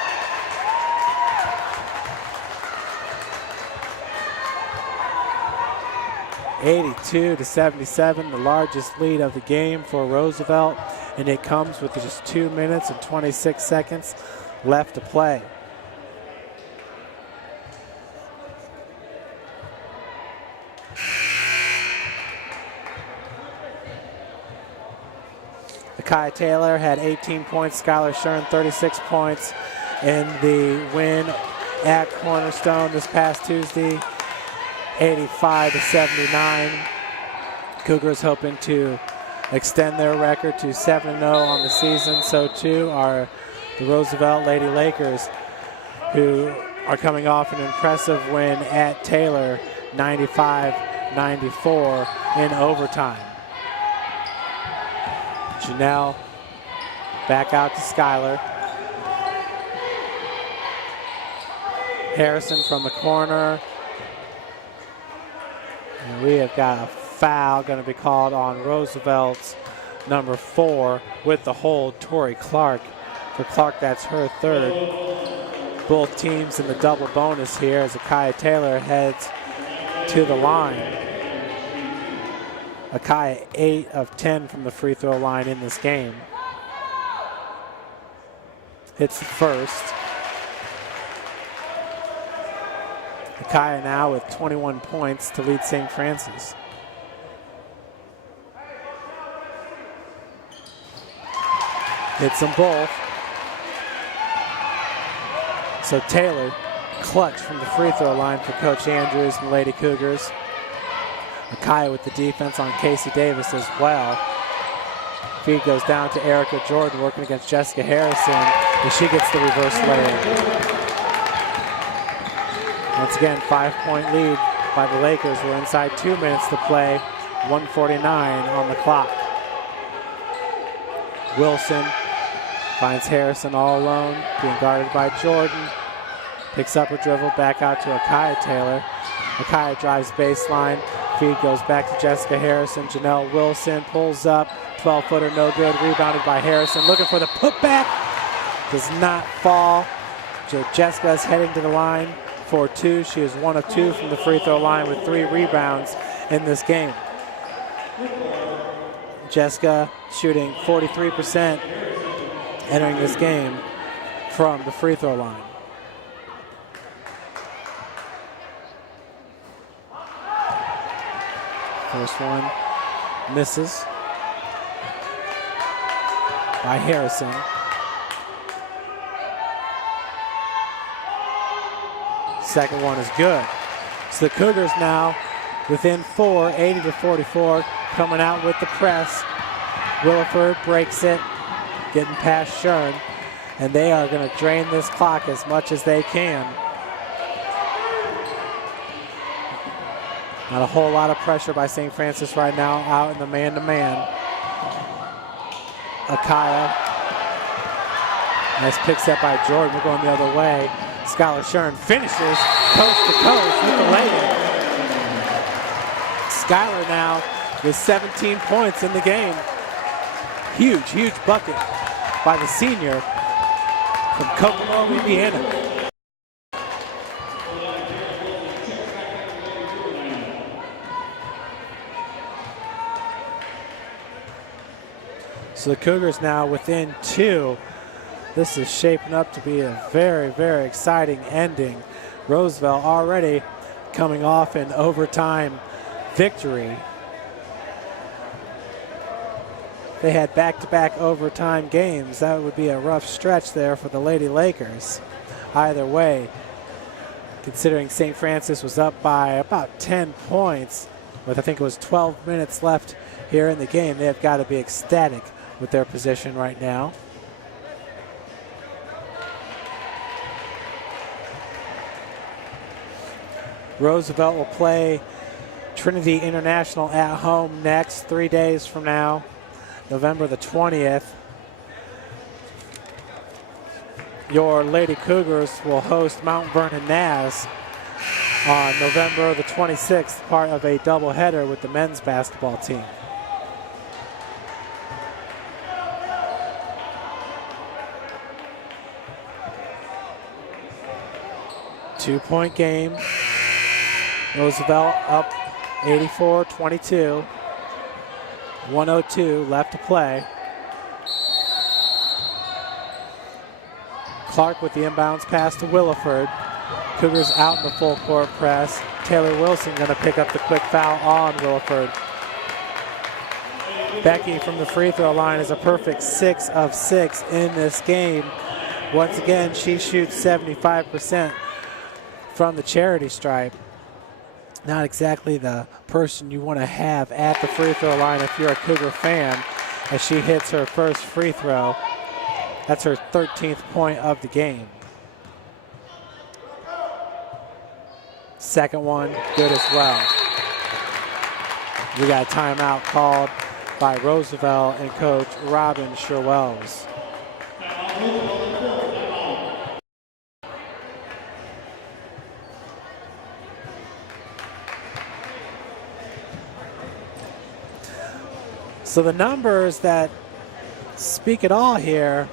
.82-77, the largest lead of the game for Roosevelt, and it comes with just 2 minutes and 26 seconds left to play. Micaiah Taylor had 18 points, Skylar Shern 36 points in the win at Cornerstone this past Tuesday. 85-79. Cougars hoping to extend their record to 7-0 on the season. So too are the Roosevelt Lady Lakers, who are coming off an impressive win at Taylor, 95-94 in overtime. Janelle back out to Skylar. Harrison from the corner. And we have got a foul going to be called on Roosevelt's number 4 with the hold, Tori Clark. For Clark, that's her third. Both teams in the double bonus here as Micaiah Taylor heads to the line. Micaiah 8 of 10 from the free throw line in this game. Hits the first. Micaiah now with 21 points to lead St. Francis. Hits them both. So Taylor, clutch from the free throw line for Coach Andrews and the Lady Cougars. Micaiah with the defense on Casey Davis as well. Feed goes down to Erica Jordan working against Jessica Harrison, and she gets the reverse layup. Once again, 5-point lead by the Lakers. We're inside 2 minutes to play, 1:49 on the clock. Wilson finds Harrison all alone, being guarded by Jordan. Picks up a dribble back out to Micaiah Taylor. Micaiah drives baseline. Feed goes back to Jessica Harrison. Janelle Wilson pulls up. 12-footer, no good. Rebounded by Harrison. Looking for the putback. Does not fall. Jessica is heading to the line for 2. She is 1 of 2 from the free throw line with 3 rebounds in this game. Jessica shooting 43% entering this game from the free throw line. First one misses by Harrison. Second one is good. So the Cougars now within 4, 80-44, coming out with the press. Williford breaks it, getting past Shern, and they are going to drain this clock as much as they can. Not a whole lot of pressure by St. Francis right now out in the man-to-man. Akaya. Nice pick set by Jordan. We're going the other way. Skylar Shern finishes coast to coast with the lay-in. Skylar now with 17 points in the game. Huge, huge bucket by the senior from Kokomo, Indiana. So the Cougars now within 2. This is shaping up to be a very, very exciting ending. Roosevelt already coming off an overtime victory. They had back-to-back overtime games. That would be a rough stretch there for the Lady Lakers. Either way, considering St. Francis was up by about 10 points with I think it was 12 minutes left here in the game, they've got to be ecstatic with their position right now. Roosevelt will play Trinity International at home next, 3 days from now, November the 20th. Your Lady Cougars will host Mount Vernon Naz on November the 26th, part of a doubleheader with the men's basketball team. Two-point game. Roosevelt up 84-22. 1:02 left to play. Clark with the inbounds pass to Williford. Cougars out in the full court press. Taylor Wilson going to pick up the quick foul on Williford. Becky from the free throw line is a perfect 6 of 6 in this game. Once again, she shoots 75% from the charity stripe. Not exactly the person you want to have at the free throw line if you're a Cougar fan, as she hits her first free throw. That's her 13th point of the game. Second one, good as well. We got a timeout called by Roosevelt and coach Robin Sherwells. So the numbers that speak it all here,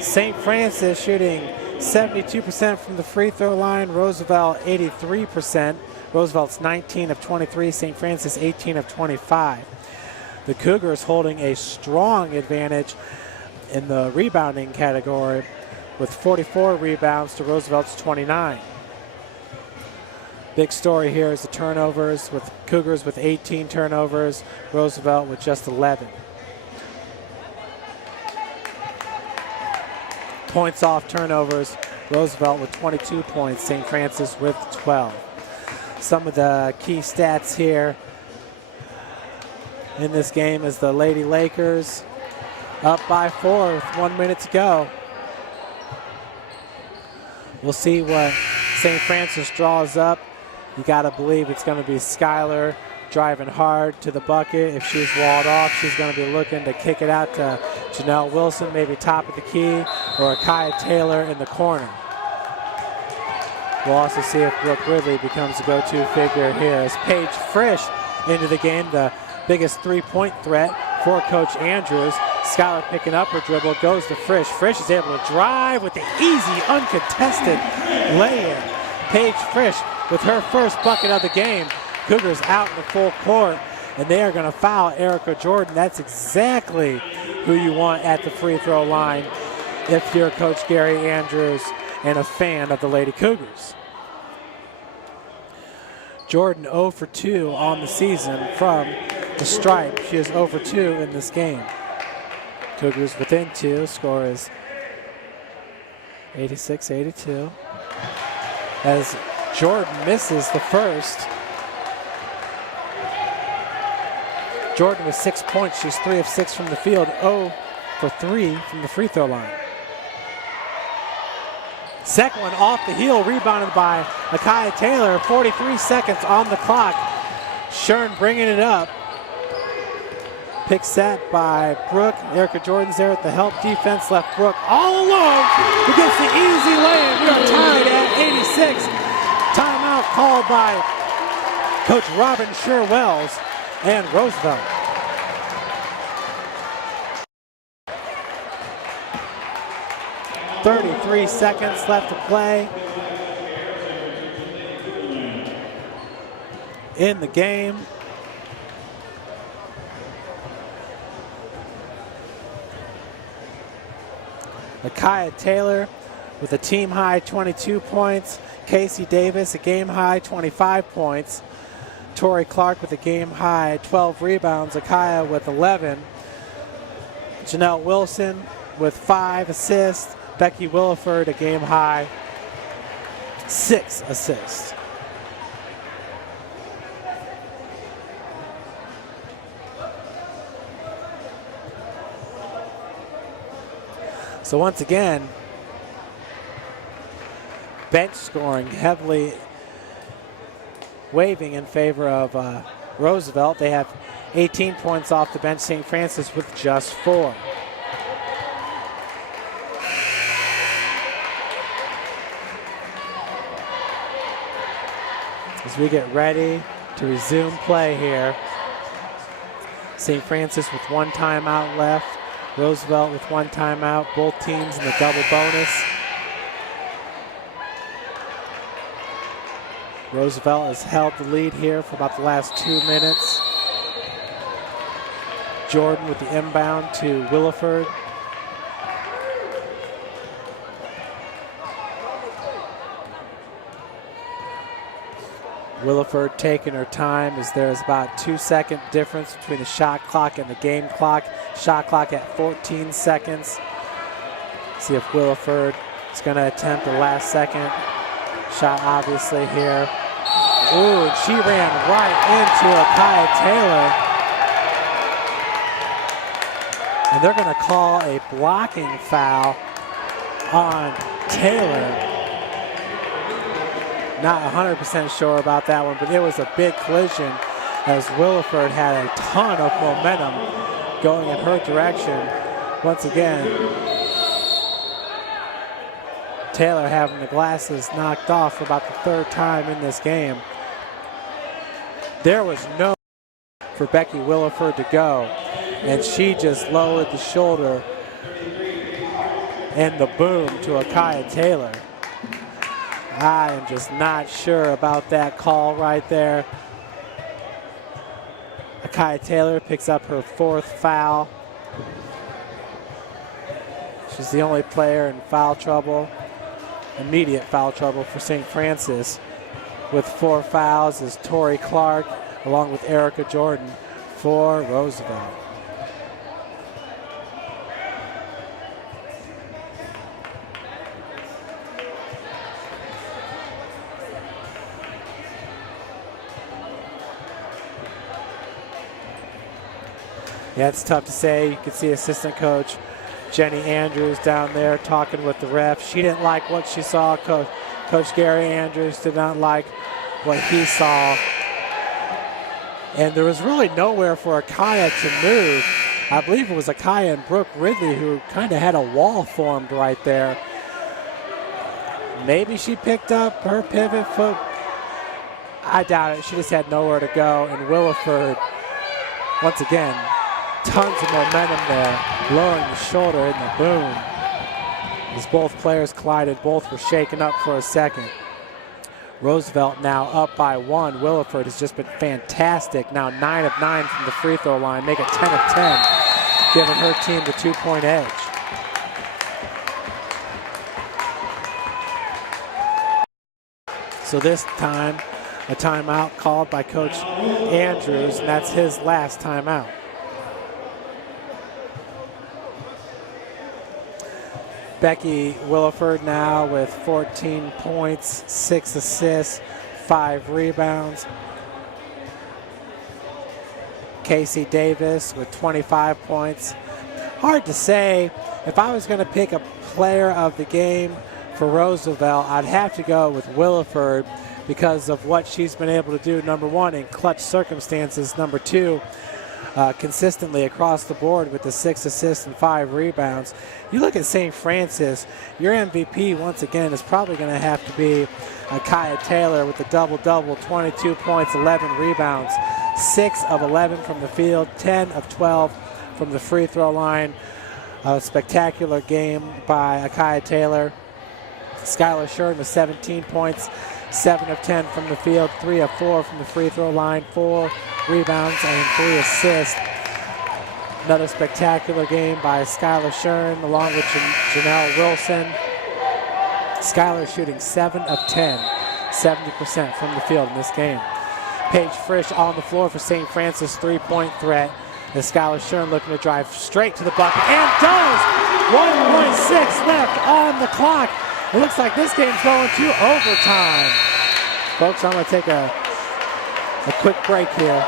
St. Francis shooting 72% from the free throw line, Roosevelt 83%. Roosevelt's 19 of 23, St. Francis 18 of 25. The Cougars holding a strong advantage in the rebounding category with 44 rebounds to Roosevelt's 29. Big story here is the turnovers, with Cougars with 18 turnovers, Roosevelt with just 11. Points off turnovers, Roosevelt with 22 points, St. Francis with 12. Some of the key stats here in this game is the Lady Lakers up by 4 with 1 minute to go. We'll see what St. Francis draws up. You got to believe it's going to be Skylar driving hard to the bucket. If she's walled off, she's going to be looking to kick it out to Janelle Wilson, maybe top of the key, or Kaya Taylor in the corner. We'll also see if Brooke Ridley becomes a go-to figure here as Paige Frisch into the game, the biggest three-point threat for Coach Andrews. Skylar picking up her dribble, goes to Frisch. Frisch is able to drive with the easy, uncontested lay-in. Paige Frisch with her first bucket of the game. Cougars out in the full court, and they are going to foul Erica Jordan. That's exactly who you want at the free throw line if you're Coach Gary Andrews and a fan of the Lady Cougars. Jordan 0 for 2 on the season from the stripe. She is 0 for 2 in this game. Cougars within 2. Score is 86-82. As Jordan misses the first. Jordan with 6 points. She's 3 of 6 from the field, 0 for 3 from the free throw line. Second one off the heel, rebounded by Akia Taylor. 43 seconds on the clock. Shern bringing it up. Pick set by Brooke. Erica Jordan's there at the help defense. Left Brooke all alone. Who gets the easy lay-in. We are tied at 86. Timeout called by Coach Robin Sherwells and Roosevelt. .33 seconds left to play in the game. Micaiah Taylor with a team high 22 points. Casey Davis a game high 25 points. Tori Clark with a game high 12 rebounds. Micaiah with 11. Janelle Wilson with 5 assists. Becky Williford a game high 6 assists. So once again, bench scoring heavily waving in favor of Roosevelt. They have 18 points off the bench. St. Francis with just 4. As we get ready to resume play here, St. Francis with 1 timeout left. Roosevelt with 1 timeout. Both teams in the double bonus. Roosevelt has held the lead here for about the last 2 minutes. Jordan with the inbound to Williford. Williford taking her time as there's about 2-second difference between the shot clock and the game clock. Shot clock at 14 seconds. See if Williford is going to attempt the last second shot, obviously here. Ooh, and she ran right into Micaiah Taylor. And they're going to call a blocking foul on Taylor. Not 100% sure about that one, but it was a big collision as Williford had a ton of momentum going in her direction. Once again, Taylor having the glasses knocked off for about the 3rd time in this game. There was no for Becky Williford to go, and she just lowered the shoulder and the boom to Micaiah Taylor. I am just not sure about that call right there. Micaiah Taylor picks up her 4th foul. She's the only player in foul trouble, immediate foul trouble for St. Francis. With 4 fouls is Tori Clark along with Erica Jordan for Roosevelt. Yeah, it's tough to say. You can see assistant coach Jenny Andrews down there talking with the ref. She didn't like what she saw. Coach Gary Andrews did not like what he saw. And there was really nowhere for Micaiah to move. I believe it was Micaiah and Brooke Ridley who kind of had a wall formed right there. Maybe she picked up her pivot foot. I doubt it. She just had nowhere to go. And Williford, once again, tons of momentum there, lowering the shoulder in the boom. As both players collided, both were shaken up for a second. Roosevelt now up by 1. Williford has just been fantastic. Now 9 of 9 from the free throw line, make it 10 of 10, giving her team the 2-point edge. So this time, a timeout called by Coach Andrews, and that's his last timeout. Becky Williford now with 14 points, 6 assists, 5 rebounds. Casey Davis with 25 points. Hard to say. If I was going to pick a player of the game for Roosevelt, I'd have to go with Williford because of what she's been able to do, number 1, in clutch circumstances, number 2, consistently across the board with the 6 assists and 5 rebounds. You look at St. Francis, your MVP once again is probably going to have to be Kaya Taylor with the double-double, 22 points, 11 rebounds, 6 of 11 from the field, 10 of 12 from the free throw line. A spectacular game by Kaya Taylor. Skylar Shern with 17 points, 7 of 10 from the field, 3 of 4 from the free throw line, 4 rebounds and 3 assists. Another spectacular game by Skylar Shern along with Janelle Wilson. Skylar shooting 7 of 10, 70% from the field in this game. Paige Frisch on the floor for St. Francis, 3-point threat. As Skylar Shern looking to drive straight to the bucket and does! 1.6 left on the clock. It looks like this game's going to overtime. Folks, I'm going to take a quick break here.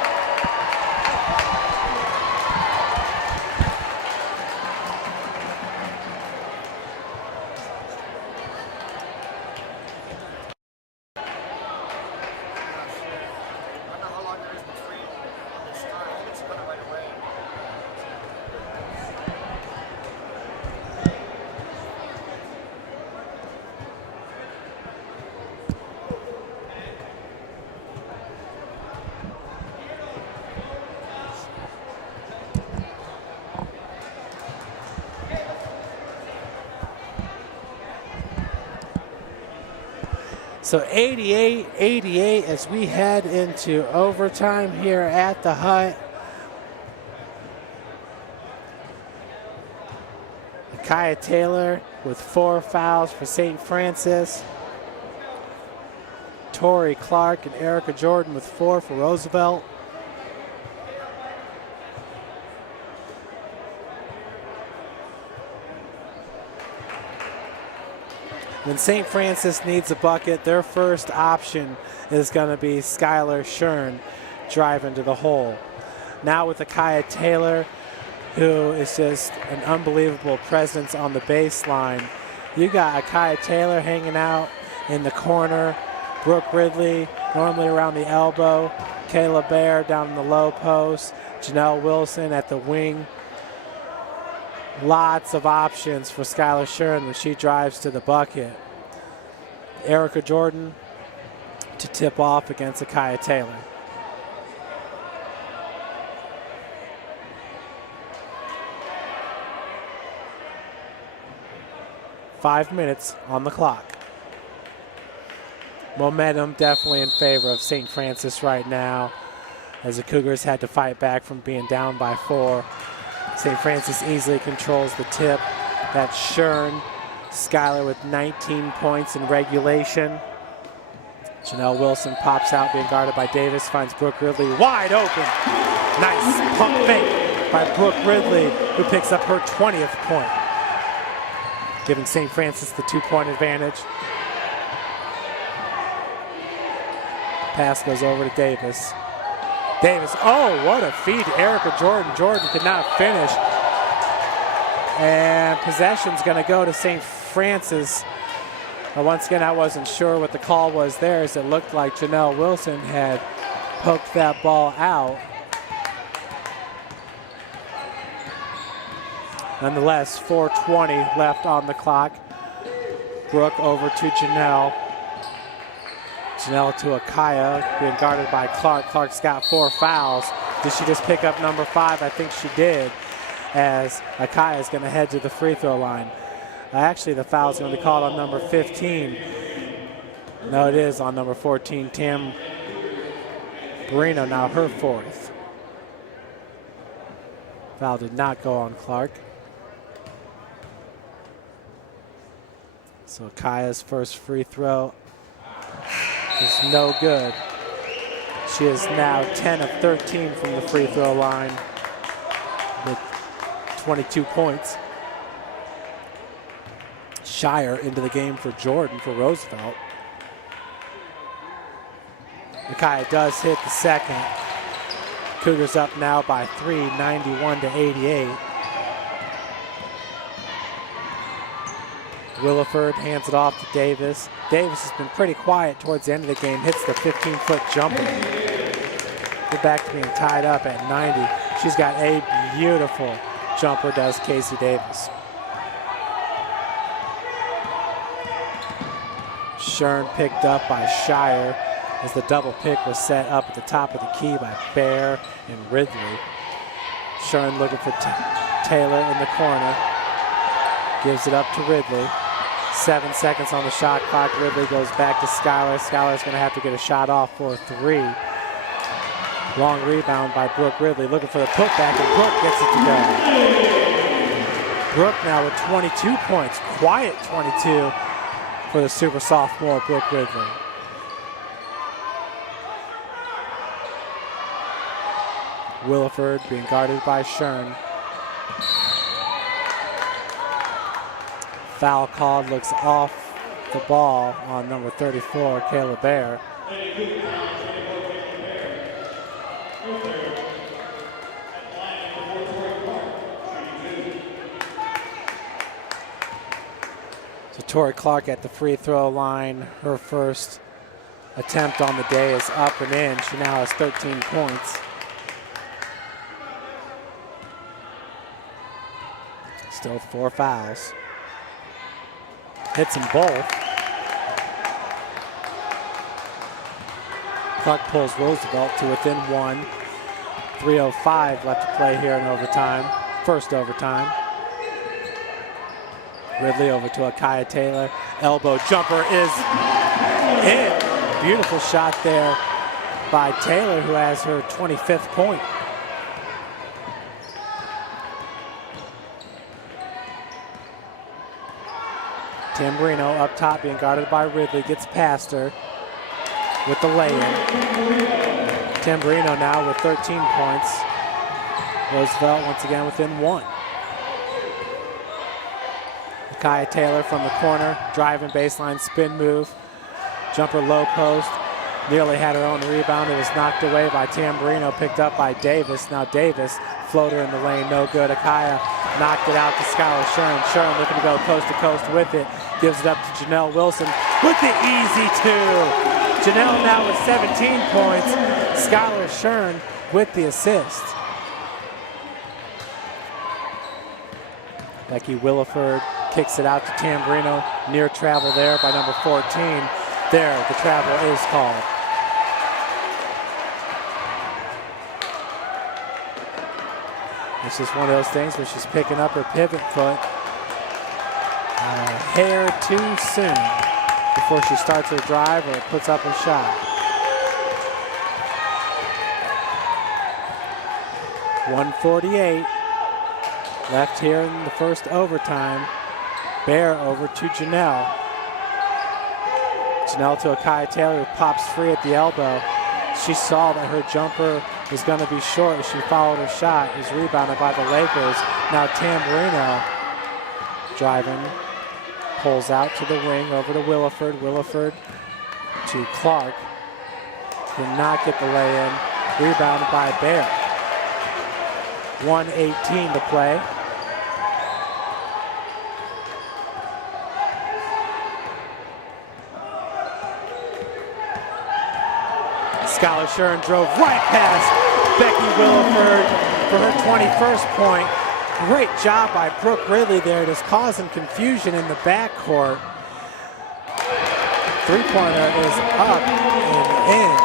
So 88-88 as we head into overtime here at the Hut. Kaya Taylor with 4 fouls for St. Francis. Tori Clark and Erica Jordan with 4 for Roosevelt. When St. Francis needs a bucket, their first option is going to be Skylar Shern driving to the hole. Now with Kaya Taylor, who is just an unbelievable presence on the baseline. You got Kaya Taylor hanging out in the corner, Brooke Ridley normally around the elbow, Kayla Bear down in the low post, Janelle Wilson at the wing. Lots of options for Skylar Shern when she drives to the bucket. Erica Jordan to tip off against Kaya Taylor. Five minutes on the clock. Momentum definitely in favor of St. Francis right now, as the Cougars had to fight back from being down by 4. St. Francis easily controls the tip. That's Shern. Skylar with 19 points in regulation. Janelle Wilson pops out, being guarded by Davis, finds Brooke Ridley wide open. Nice pump fake by Brooke Ridley, who picks up her 20th point, giving St. Francis the 2-point advantage. Pass goes over to Davis. Davis, oh, what a feed to Erica Jordan. Jordan could not finish. And possession's going to go to St. Francis. Once again, I wasn't sure what the call was there, as it looked like Janelle Wilson had poked that ball out. Nonetheless, 4:20 left on the clock. Brooke over to Janelle. Janelle to Akaya, being guarded by Clark. Clark's got 4 fouls. Did she just pick up number 5? I think she did, as Akaya is going to head to the free throw line. Actually, the foul is going to be called on number 15. No, it is on number 14, Tam Barino, now her 4th. Foul did not go on Clark. So Akaya's first free throw is no good. She is now 10 of 13 from the free throw line with 22 points. Shire into the game for Jordan for Roosevelt. Akaya does hit the second. Cougars up now by 3, 91-88. Williford hands it off to Davis. Davis has been pretty quiet towards the end of the game. Hits the 15-foot jumper. We're back to being tied up at 90. She's got a beautiful jumper, does Casey Davis. Shern picked up by Shire as the double pick was set up at the top of the key by Bear and Ridley. Shern looking for Taylor in the corner. Gives it up to Ridley. 7 seconds on the shot clock. Ridley goes back to Skylar. Skylar's going to have to get a shot off for 3. Long rebound by Brooke Ridley. Looking for the putback, and Brooke gets it to go. Brooke now with 22 points. Quiet 22 for the super sophomore Brooke Ridley. Williford being guarded by Shern. Foul called, looks off the ball on number 34, Kayla Bear. So Tori Clark at the free throw line. Her first attempt on the day is up and in. She now has 13 points. Still 4 fouls. Hits them both. Clark pulls Roosevelt to within 1. 3:05 left to play here in overtime. First overtime. Ridley over to Akaya Taylor. Elbow jumper is in. Beautiful shot there by Taylor, who has her 25th point. Tamburino up top being guarded by Ridley, gets past her with the lay-in. Tamburino now with 13 points. Roosevelt once again within 1. Akaya Taylor from the corner, driving baseline spin move. Jumper low post, nearly had her own rebound. It was knocked away by Tamburino, picked up by Davis. Now Davis, floater in the lane, no good. Akaya knocked it out to Skylar Shern. Shern looking to go coast to coast with it. Gives it up to Janelle Wilson with the easy 2. Janelle now with 17 points. Skylar Shern with the assist. Becky Williford kicks it out to Tamburino. Near travel there by number 14. There, the travel is called. It's just one of those things where she's picking up her pivot foot a hair too soon before she starts her drive or puts up her shot. 1:48 left here in the first overtime. Bear over to Janelle. Janelle to Akaya Taylor, who pops free at the elbow. She saw that her jumper was going to be short as she followed her shot. Is rebounded by the Lakers. Now Tamburino driving, pulls out to the wing over to Williford. Williford to Clark. Did not get the lay-in. Rebounded by Bear. 1:18 to play. Skylar Shern drove right past Becky Williford for her 21st point. Great job by Brooke Ridley there, just causing confusion in the backcourt. Three-pointer is up and in.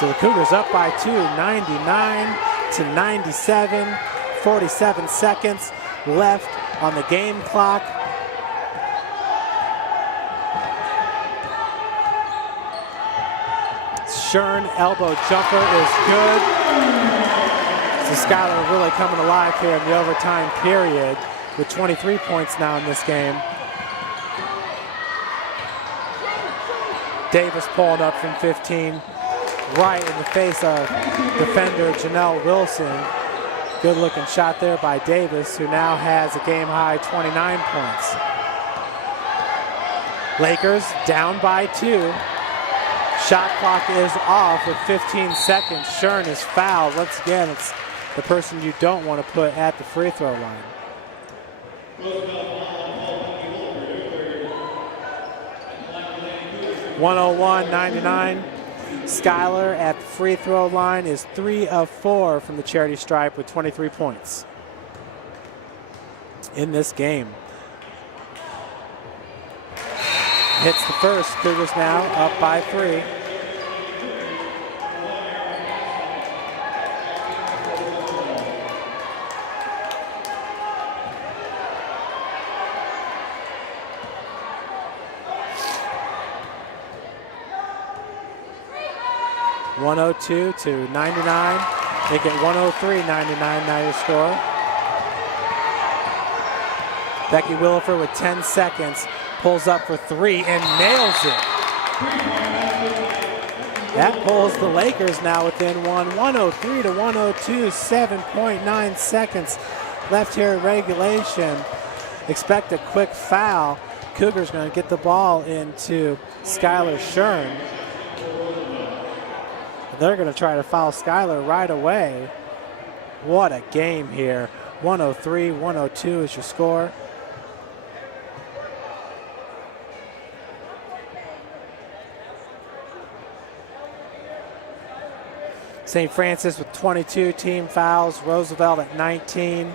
So the Cougars up by 2, 99-97. 47 seconds left on the game clock. Shern elbow jumper is good. So Skylar really coming alive here in the overtime period with 23 points now in this game. Davis pulling up from 15, right in the face of defender Janelle Wilson. Good looking shot there by Davis, who now has a game high 29 points. Lakers down by 2. Shot clock is off with 15 seconds. Shern is fouled. Once again, it's the person you don't want to put at the free throw line. $101-99. Skylar at the free throw line is 3 of 4 from the charity stripe with 23 points in this game. Hits the first. Cougars now up by 3. (102 to 99). Make it 103-99 now your score. Becky Williford with 10 seconds. Pulls up for 3 and nails it. That pulls the Lakers now within 103 to 102, 7.9 seconds left here in regulation. Expect a quick foul. Cougars going to get the ball into Skylar Shern. They're going to try to foul Skylar right away. What a game here. 103-102 is your score. St. Francis with 22 team fouls. Roosevelt at 19.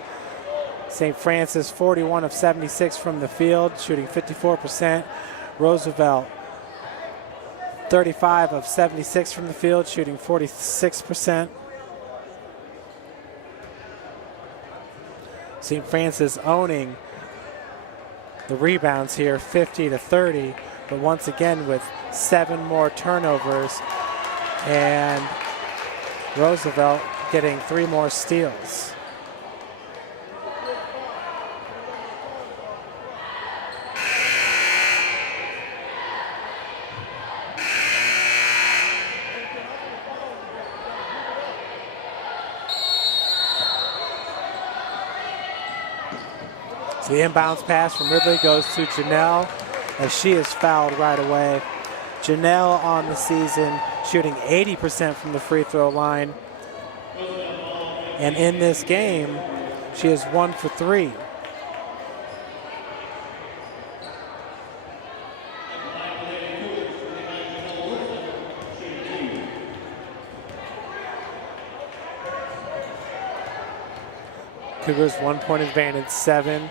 St. Francis 41 of 76 from the field, shooting 54%. Roosevelt 35 of 76 from the field, shooting 46%. St. Francis owning the rebounds here, 50 to 30, but once again with 7 more turnovers, and Roosevelt getting 3 more steals. So the inbounds pass from Ridley goes to Janelle as she is fouled right away. Janelle on the season shooting 80% from the free throw line. And in this game, she is 1 for 3. Cougars 1 point advantage, 7.01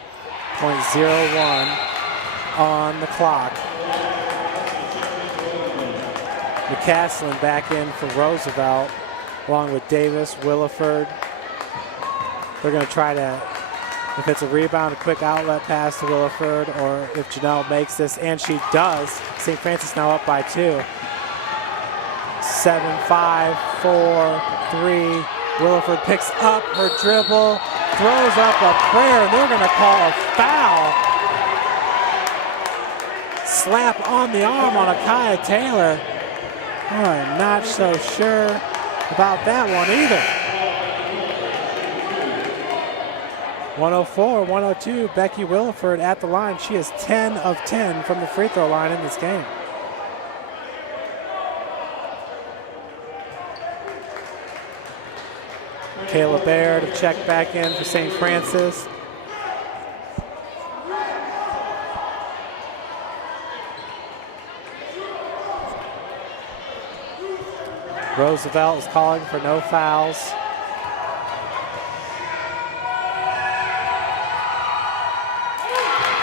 on the clock. McCaslin back in for Roosevelt, along with Davis, Williford. They're going to try to, if it's a rebound, a quick outlet pass to Williford, or if Janelle makes this, and she does. St. Francis now up by 2. 7-5, 4-3. Williford picks up her dribble, throws up a prayer, and they're going to call a foul. Slap on the arm on Akaya Taylor. I'm not so sure about that one either. 104-102, Becky Williford at the line. She is 10 of 10 from the free throw line in this game. Kayla Baird to check back in for St. Francis. Roosevelt is calling for no fouls.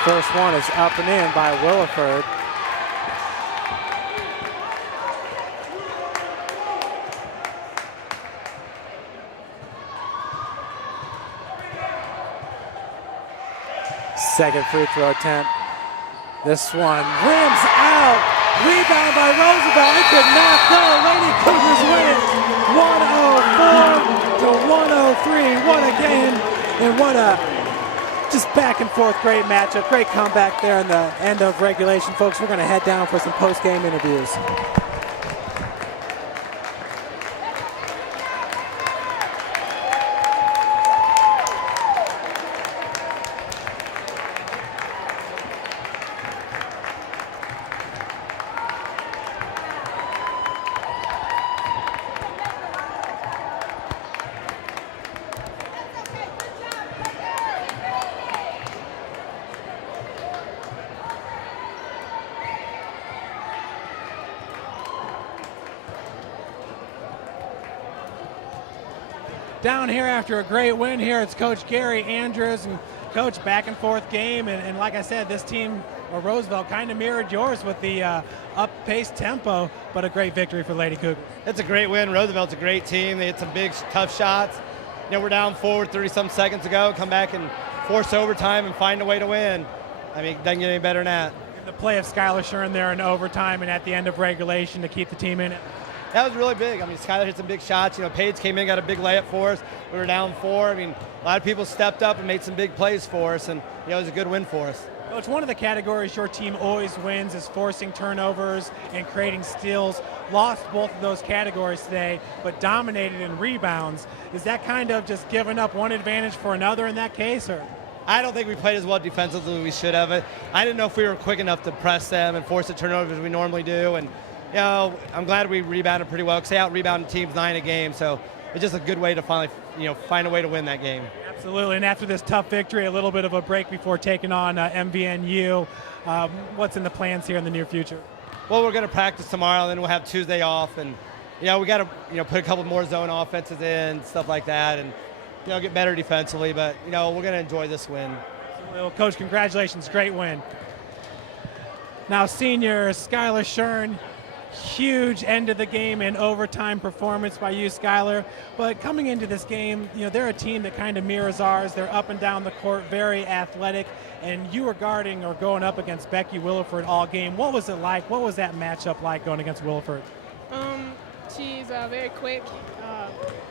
First one is up and in by Williford. Second free throw attempt. This one rims out. Rebound by Roosevelt. It could not go. Lady Cougars win it. 104 to 103. What a game. And what a just back and forth great matchup. Great comeback there in the end of regulation. Folks, we're going to head down for some post-game interviews. down here after a great win here. It's Coach Gary Andrews, and Coach, back and forth game, and like I said, this team, or Roosevelt, kind of mirrored yours with the up-paced tempo, but a great victory for Lady Cougars. It's a great win. Roosevelt's a great team. They had some big, tough shots. We're down forward 30-some seconds ago, come back and force overtime and find a way to win. I mean, it doesn't get any better than that. The play of Skylar Shern there in overtime and at the end of regulation to keep the team in it. That was really big. I mean, Skylar hit some big shots. Paige came in, got a big layup for us. We were down 4. I mean, a lot of people stepped up and made some big plays for us, and it was a good win for us. Well, it's one of the categories your team always wins is forcing turnovers and creating steals. Lost both of those categories today, but dominated in rebounds. Is that kind of just giving up one advantage for another in that case, or? I don't think we played as well defensively as we should have. I didn't know if we were quick enough to press them and force the turnovers as we normally do. And I'm glad we rebounded pretty well because they out-rebounded teams 9 a game. So it's just a good way to finally, find a way to win that game. Absolutely. And after this tough victory, a little bit of a break before taking on MVNU. What's in the plans here in the near future? Well, we're going to practice tomorrow, and then we'll have Tuesday off. And, we got to, put a couple more zone offenses in, stuff like that, and, get better defensively. But, we're going to enjoy this win. Well, Coach, congratulations. Great win. Now, senior Skylar Shern, huge end of the game and overtime performance by you, Skylar. But coming into this game, they're a team that kind of mirrors ours. They're up and down the court, very athletic. And you were guarding or going up against Becky Williford all game. What was it like? What was that matchup like going against Williford? She's very quick,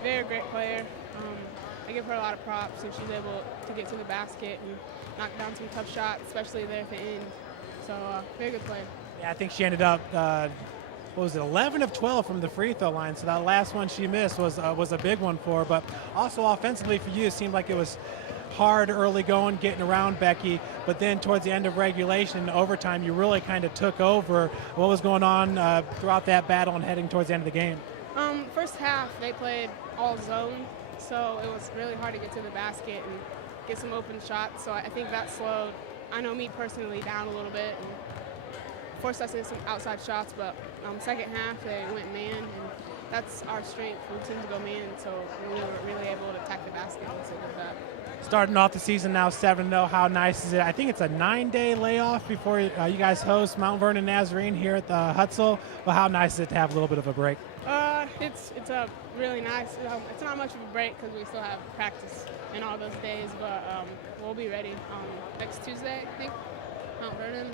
very great player. I give her a lot of props, and she's able to get to the basket and knock down some tough shots, especially there at the end. So, very good player. Yeah, I think she ended up, 11 of 12 from the free throw line. So that last one she missed was a big one for her. But also offensively for you, it seemed like it was hard early going, getting around Becky. But then towards the end of regulation and overtime, you really kind of took over. What was going on throughout that battle and heading towards the end of the game? First half, they played all zone. So it was really hard to get to the basket and get some open shots. So I think that slowed, I know me personally, down a little bit and forced us into some outside shots. But second half, they went man, and that's our strength. We tend to go man, so we were really able to attack the basket and so did that. Starting off the season now 7-0, how nice is it? I think it's a 9-day layoff before you guys host Mount Vernon Nazarene here at the Hutzel. But how nice is it to have a little bit of a break? It's a really nice. It's not much of a break because we still have practice in all those days, but we'll be ready next Tuesday, I think, Mount Vernon.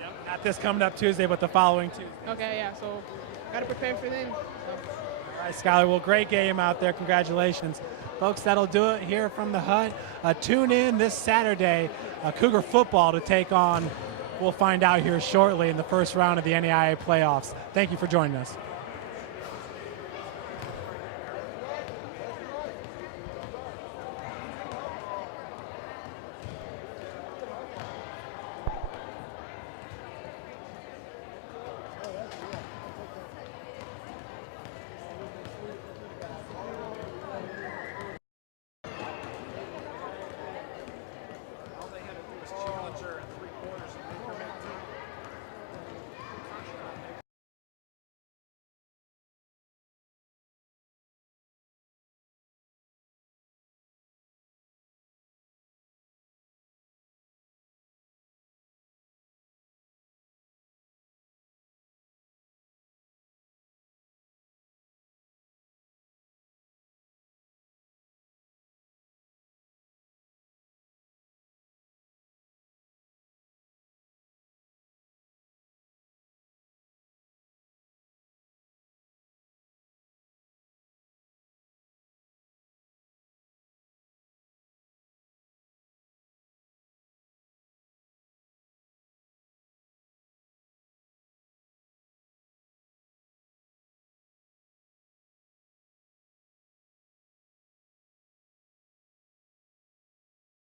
Yep. Not this coming up Tuesday, but the following Tuesday. Okay, yeah. So got to prepare for them. So. All right, Skylar. Well, great game out there. Congratulations. Folks, that'll do it here from the Hut. Tune in this Saturday, Cougar football to take on, we'll find out here shortly, in the first round of the NAIA playoffs. Thank you for joining us.